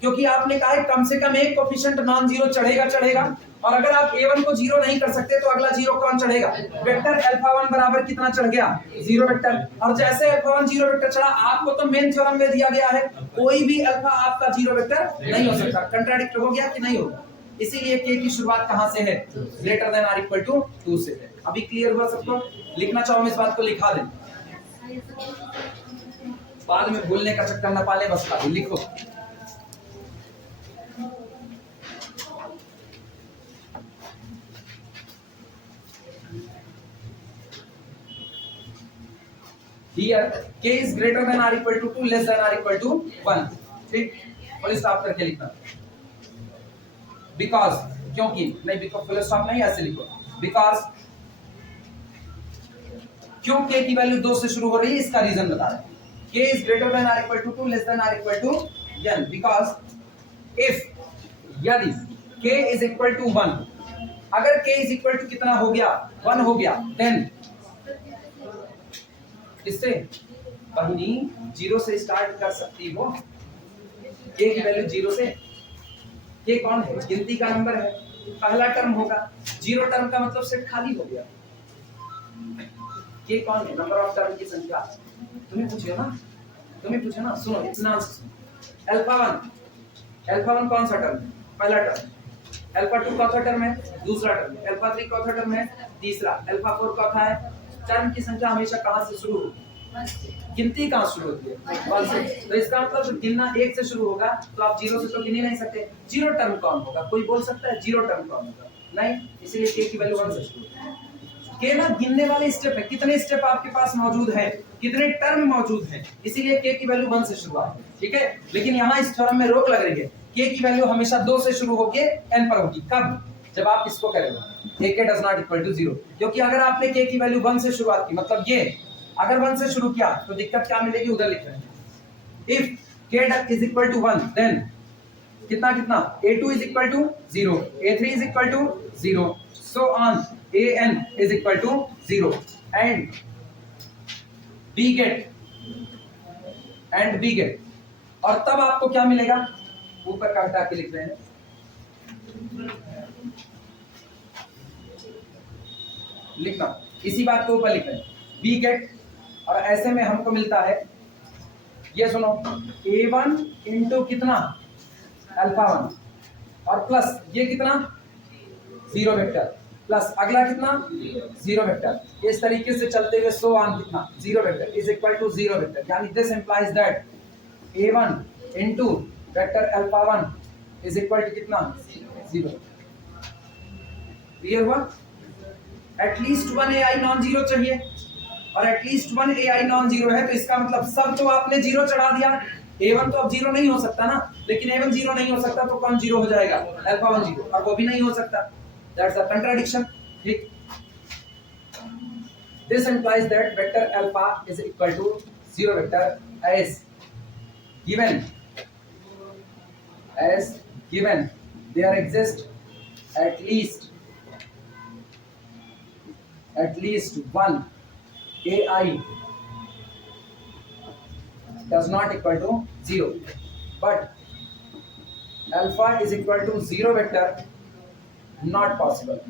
क्योंकि आपने कहा है कम से कम एक कोएफिशिएंट नॉन जीरो चढ़ेगा, और अगर आप a1 को 0 नहीं कर सकते तो अगला 0 कौन चढ़ेगा, वेक्टर अल्फा 1 बराबर कितना चढ़ गया, 0 वेक्टर। और जैसे अल्फा 1 0 वेक्टर चढ़ा, आपको तो मेन थ्योरम में दिया गया है कोई भी अल्फा आपका 0 वेक्टर नहीं हो सकता, कंट्राडिक्ट हो गया कि नहीं होगा। इसीलिए k की शुरुआत कहां से है, greater than or equal to 2 से है। अभी क्लियर हुआ सबको, लिखना चाहो इस बात को लिखा दें, बाद में भूलने का चक्कर न पाले, बस खाली लिखो। Here k is greater than or equal to 2 less than or equal to 1, ठीक, फुल स्टॉप करके लिखना, बिकॉज, क्योंकि नहीं, बिकॉज फुल स्टॉप नहीं, ऐसे लिखो, बिकॉज क्यों k की वैल्यू 2 से शुरू हो रही है, इसका रीजन बता रहे हैं। k is greater than or equal to 2 less than or equal to n, because if, यदि k is equal to 1, अगर k is equal to कितना हो गया, 1 हो गया, then इससे बहिनी 0 से स्टार्ट कर सकती हो, k की वैल्यू 0 से, k कौन है, गिनती का नंबर है, पहला टर्म होगा। जीरो टर्म का मतलब सेट खाली हो गया। ये कौन है? नंबर ऑफ टर्म की संख्या। तुम्हें पूछिए ना, सुनो इतना अल्फा 1 कौन सा टर्म है? पहला टर्म। अल्फा 2 चौथा टर्म है, दूसरा टर्म। अल्फा 3 चौथा टर्म है, तीसरा। अल्फा 4 चौथा है। टर्म की संख्या हमेशा कहां से शुरू होगी? गिनती कहां शुरू होती है? 1 से। तो इसका मतलब गिनना 1 से शुरू होगा, तो आप 0 से तो गिन ही नहीं सकते। जीरो टर्म कौन होगा? कोई बोल सकता है जीरो टर्म कौन होगा? नहीं, इसलिए k की वैल्यू 1 से शुरू होती है। k ना गिनने वाले स्टेप है, कितने स्टेप आपके पास मौजूद हैं, कितने टर्म मौजूद हैं, इसीलिए k की वैल्यू 1 से शुरू आती है। ठीक है, लेकिन यहाँ इस थ्योरम में रोक लग रही है। k की वैल्यू हमेशा 2 से शुरू होकर n पर होगी। कब? जब आप इसको करेंगे ak does not equal to 0, क्योंकि अगर आपने k की वैल्यू 1 से शुरुआत की, मतलब ये अगर 1 से शुरू किया तो दिक्कत क्या मिलेगी? उधर लिख रहे हैं। If k is equal to 1 then कितना कितना? a2 is equal to 0, a3 is equal to 0, so on an is equal to 0 and b get. और तब आपको क्या मिलेगा? ऊपर का हटा के लिख रहे हैं, लिखना इसी बात को ऊपर लिख रहे हैं, b गेट। और ऐसे में हमको मिलता है, ये सुनो, a1 इंटू कितना? अल्फा 1 और प्लस ये कितना? 0 वेक्टर प्लस अगला कितना? 0 वेक्टर। इस तरीके से चलते हुए सो ऑन कितना? 0 vector is equal to 0 vector. यानी this implies that a1 into vector alpha 1 is equal to कितना? 0। क्लियर हुआ? एटलीस्ट 1 ai नॉन जीरो चाहिए, और एटलीस्ट 1 ai नॉन जीरो है, तो इसका मतलब सब तो आपने 0 चढ़ा दिया। a1 तो अब 0 नहीं हो सकता ना, लेकिन a1 0 नहीं हो सकता तो कौन 0 हो जाएगा? अल्फा 1 0, और वो भी नहीं हो सकता। That's a contradiction. ठीक, this implies that vector alpha is equal to 0 vector as given there exists at least 1 ai does not equal to 0, but alpha is equal to 0 vector not possible.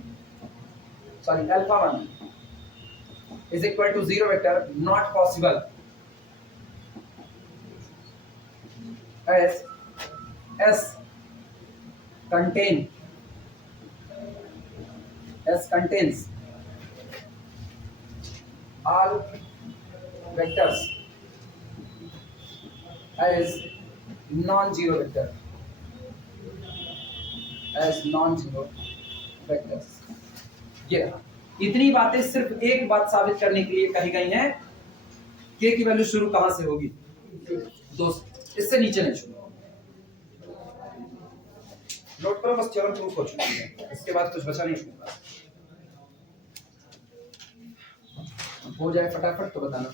Sorry, alpha 1 is equal to 0 vector not possible as S contains all vectors as non-zero vector, vectors। ये रहा। इतनी बातें सिर्फ एक बात साबित करने के लिए कही गई हैं, k की वैल्यू शुरू कहां से होगी? 2 से, इससे नीचे नहीं शुरू। नोट करो, बस थ्योरम प्रूफ हो चुकी है, इसके बाद कुछ बचा नहीं होगा। हो जाए फटाफट तो बताना।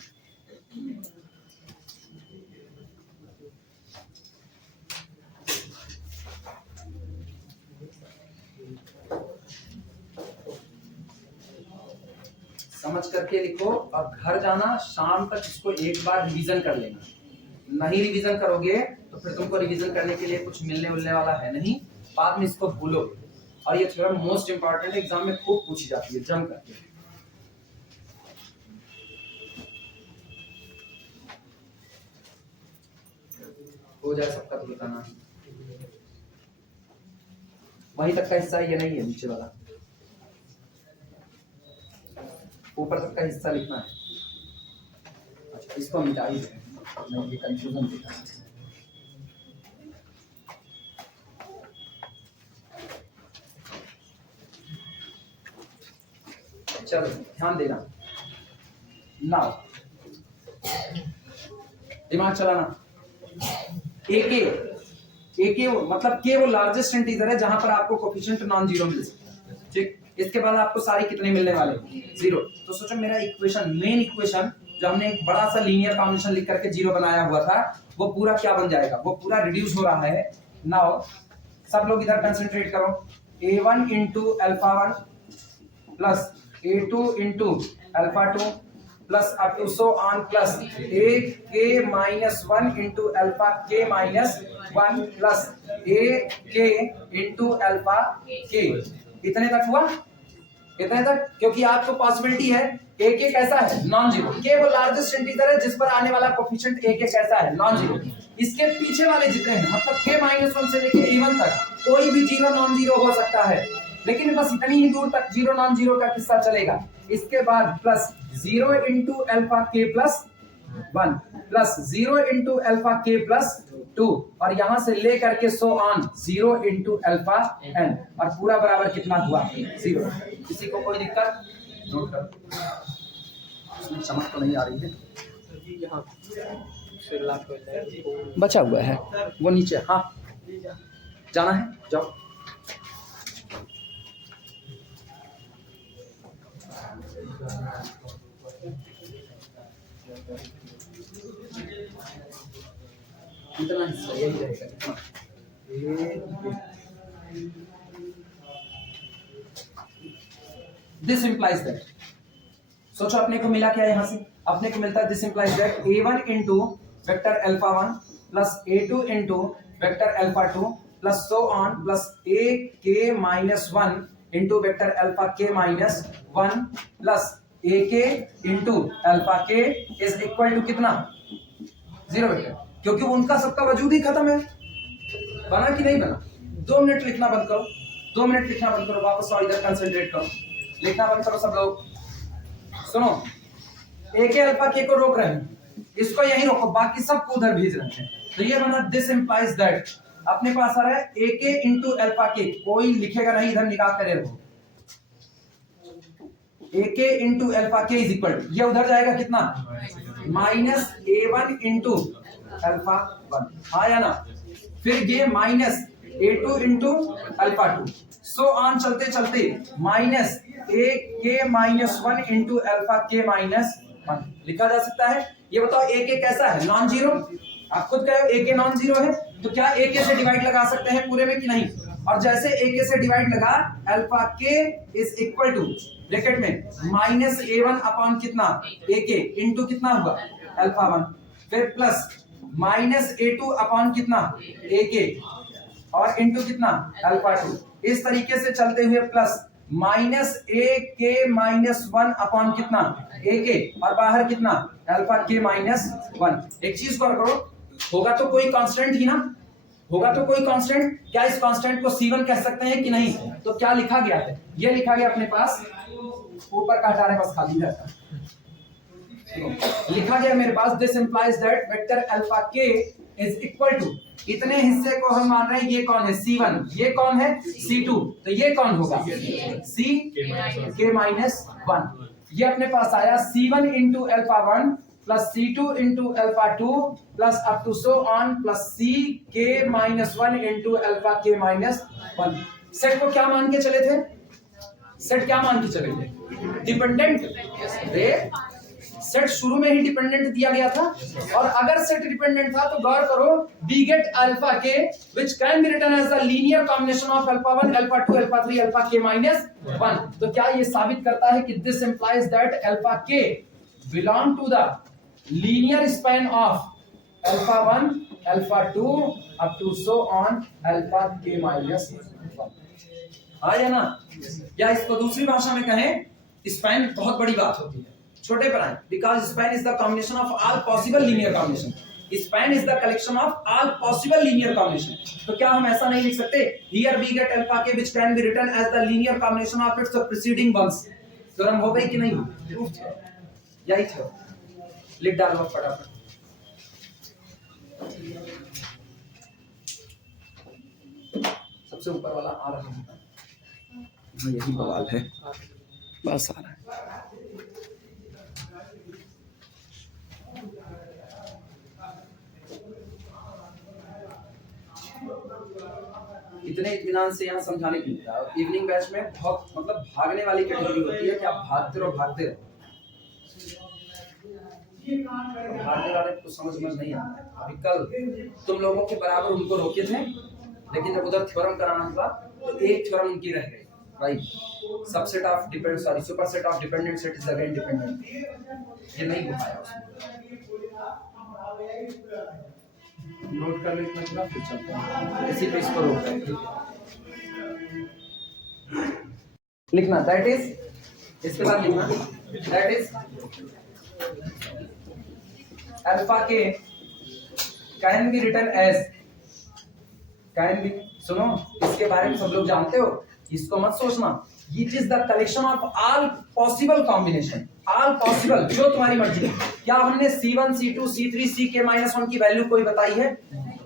समझ करके लिखो, और घर जाना शाम तक इसको एक बार रिवीजन कर लेना। नहीं रिवीजन करोगे तो फिर तुमको रिवीजन करने के लिए कुछ मिलने वाला है नहीं, बाद में इसको भूलो। और ये थ्योरम मोस्ट इंपॉर्टेंट है, एग्जाम में खूब पूछी जाती है जम करके। हो जाए सबका तो बताना। वहीं तक का हिस्सा ये नहीं है, नीचे वाला, ऊपर तक का हिस्सा लिखना है। अच्छा, इसको मिटा ही दे, नहीं ये कंफ्यूजन दिखा। चलो ध्यान देना, नाउ दिमाग चलाना। AK मतलब k वो लार्जेस्ट इंटीजर है जहां पर आपको कोफिशिएंट नॉन जीरो मिल सकता है। ठीक, इसके बाद आपको सारे कितने मिलने वाले? 0। तो सोचो मेरा इक्वेशन, मेन इक्वेशन जो हमने एक बड़ा सा लीनियर कॉम्बिनेशन लिख करके 0 बनाया हुआ था, वो पूरा क्या बन जाएगा? वो पूरा रिड्यूस हो रहा है। नाउ सब लोग इधर कंसंट्रेट करो। a1 into alpha 1 plus a2 into alpha 2 plus up to so on plus a k minus 1 into alpha k minus 1 plus a k into alpha के। इतने तक हुआ, इतने तक, क्योंकि आपको पॉसिबिलिटी है ए के कैसा है, नॉन जीरो। के वो लार्जेस्ट इंटीजर है जिस पर आने वाला कोफिशिएंट ए के कैसा है, नॉन जीरो। इसके पीछे वाले जितने हैं, मतलब के माइनस 1 से लेके ए 1 तक कोई भी जीरो नॉन जीरो हो सकता है, लेकिन बस इतनी ही दूर तक जीरो नॉन जीरो का किस्सा चलेगा। इसके बाद plus 0 into alpha k plus 1 plus 0 into alpha k plus 2 और यहां से ले करके so on 0 into alpha n, और पूरा बराबर कितना हुआ, 0। किसी को कोई दिक्कत, नोट कर, इसमें चमक तो नहीं आ रही है, बचा हुआ है वो नीचे। हाँ जाना है, जाओ। इतना हिस्सा यही रहेगा। दिस इंप्लाइज दैट, सोचो अपने को मिला क्या यहां से, अपने को मिलता है this implies that a1 into vector alpha 1 plus a2 into vector alpha 2 plus so on plus a के minus 1 into vector alpha k minus 1 plus a के into alpha k is equal to कितना, 0 वेक्टर, क्योंकि उनका सबका वजूद ही खत्म है। बना कि नहीं बना? 2 मिनट लिखना बंद करो, 2 मिनट लिखना बंद करो, वापस आओ इधर, कंसंट्रेट करो, लिखना बंद करो सब लोग। सुनो, ए के अल्फा के को रोक रहे हैं, इसको यहीं रोको, बाकी सबको उधर भेज रहे हैं। तो ये बना दिस इंप्लाइज दैट, अपने पास आ रहा है ए के इंटू अल्फा के, कोई लिखेगा नहीं, इधर निकाल करे रहो, ए k into alpha k is equal, ये उधर जाएगा कितना, माइनस a1 इंटू अल्फा 1, आया ना, फिर ये minus a2 into alpha 2, so on चलते चलते माइनस a के minus 1 into alpha k minus 1 लिखा जा सकता है। ये बताओ a के कैसा है, नॉन जीरो, आप खुद कहो a के नॉन जीरो है, तो क्या a के से डिवाइड लगा सकते हैं पूरे में कि नहीं, और जैसे a के से डिवाइड लगा, alpha k is equal to bracket में माइनस a1 अपॉन कितना, a के इंटू कितना हुआ, अल्फा 1, फिर प्लस माइनस a2 अपॉन कितना, a के और इंटू कितना, अल्फा 2, इस तरीके से चलते हुए प्लस माइनस a के माइनस 1 अपॉन कितना, a के, और बाहर कितना, अल्फा के माइनस 1। एक चीज गौर करो, होगा तो कोई कांस्टेंट ही ना, होगा तो कोई कांस्टेंट, क्या इस कांस्टेंट को C1 कह सकते हैं कि नहीं? तो क्या लिखा गया है, ये लिखा गया अपने पास, ऊपर का हटा रहे बस खाली रहता, लिखा गया मेरे पास this implies that vector alpha k is equal to, इतने हिस्से को हम मान रहे हैं, ये कौन है, C1, ये कौन है, C2, तो ये कौन होगा, C के माइनस 1। ये अपने पास आया C1 into alpha 1 plus C2 into alpha 2 plus up to so on plus C k minus 1 into alpha k minus 1। Set को क्या मान के चले थे, सेट क्या मान के चले थे, डिपेंडेंट, सेट शुरू में ही डिपेंडेंट दिया गया था, और अगर सेट डिपेंडेंट था तो गौर करो, we get alpha k which can be written as the linear combination of alpha 1 alpha 2 alpha 3 alpha k minus 1। तो क्या ये साबित करता है कि this implies that alpha k belong to the linear span of alpha 1 alpha 2 up to so on alpha k minus 1। आया ना, या इसको दूसरी भाषा में कहें, स्पैन बहुत बड़ी बात होती है, छोटे पर आए, because span is the combination of all possible linear combination, span is the collection of all possible linear combination. तो क्या हम ऐसा नहीं लिख सकते, here we get alpha k which can be written as the linear combination of its preceding ones. तो हम हो गई कि नहीं, यही था, लिख डालो फटाफट। सबसे ऊपर वाला आ रहा है, यही बवाल है, बस आ रहा है। इतने इत्मीनान से यहाँ समझाने की इवनिंग बैच में बहुत मतलब भागने वाली कैटेगरी होती है कि आप भागते रहो भागते रहो, भागने वाले को समझ में नहीं आता। अभी कल तुम लोगों के बराबर उनको रोके थे, लेकिन जब उधर थ्योरम कराना हुआ तो एक थ्योरम उनकी रह गई, right, subset of depend sorry superset of dependent set is again dependent. ये नहीं हो पाया उसमें, नोट कर लो इतना थोड़ा, फिर चलते हैं इसी पे इसको रोक है। लिखना दैट इज, इसके साथ लिखना दैट इज अल्फा के can be written as, can be, सुनो इसके बारे में सब लोग जानते हो, इसको मत सोचना, it is the collection of all possible combination, all possible, जो तुम्हारी मर्जी। क्या हमने C1 C2 C3 CK-1 की वैल्यू कोई बताई है?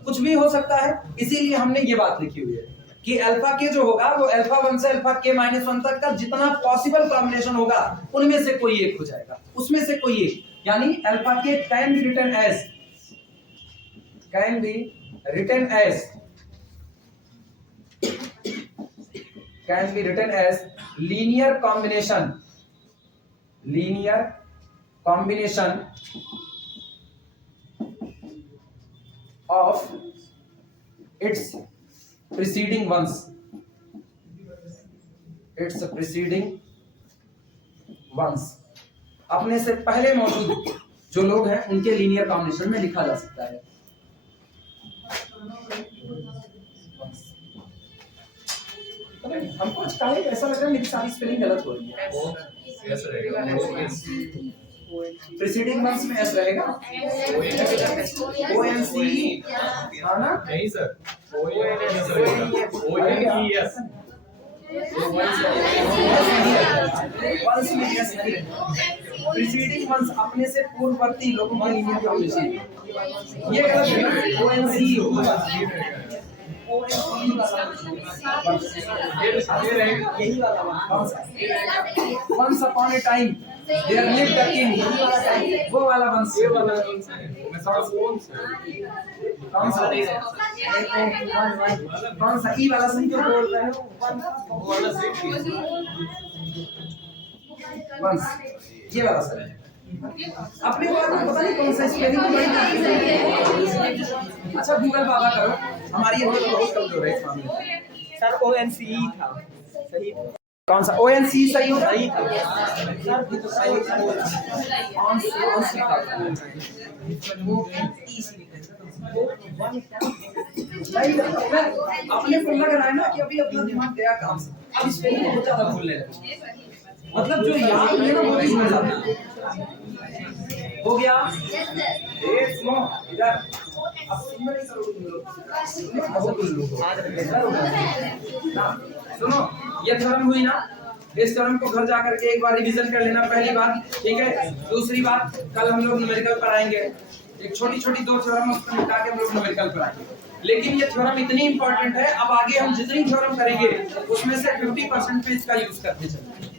कुछ भी हो सकता है, इसीलिए हमने ये बात लिखी हुई है कि अल्फा के जो होगा वो अल्फा 1 से अल्फा K-1 तक का जितना पॉसिबल कॉम्बिनेशन होगा उनमें से कोई एक हो जाएगा, उसमें से कोई एक, यानी अल्फा के can be written as, can be written as, can be written as linear combination of its preceding ones, अपने से पहले मौजूद जो लोग हैं उनके लीनियर कॉम्बिनेशन में लिखा जा सकता है। हमको काहे ऐसा लग रहा है मेरी सारी स्पेलिंग गलत हो रही है। एस रहेगा, प्रीसीडिंग वंस में एस रहेगा, ONC हां ना? नहीं सर, ONS वंस में एस नहीं, प्रीसीडिंग वंस अपने से पूर्ववर्ती लोगों की लीनियर कॉम्बिनेशन, ये गलत है। ONC यही वाला once upon a time there lived a king, वो वाला वंस, ये वाला कौन सा ई वाला सही क्यों बोल रहे हो? वंस ये वाला सर अपने को पता नहीं कौन सा स्पेलिंग। अच्छा गूगल बाबा करो, हमारी ये बहुत कमजोर है इस मामले में। सर ONCE था सही, कौन सा ONCE सही होगा? सही था सर, भी तो सही ऑन था अपने को लग रहा है ना कि अभी अपना दिमाग गया काम से, अब स्पेलिंग बहुत ज्यादा भूलने लगे, मतलब जो याद है ना वो नहीं जाता। हो गया एक सुनो इधर, अब सुनो ये थ्योरम हुई ना, इस थ्योरम को घर जाकर के एक बार रिवीजन कर लेना, पहली बात, ठीक है। दूसरी बात, कल हम लोग न्यूमेरिकल पर आएंगे, एक छोटी छोटी दो थ्योरम उसको निपटा के हम लोग न्यूमेरिकल पर आएंगे, लेकिन ये थ्योरम इतनी इंपॉर्टेंट है, अब आगे हम जितनी थ्योरम करेंगे उसमें से 50% पे इसका यूज करते चलेंगे।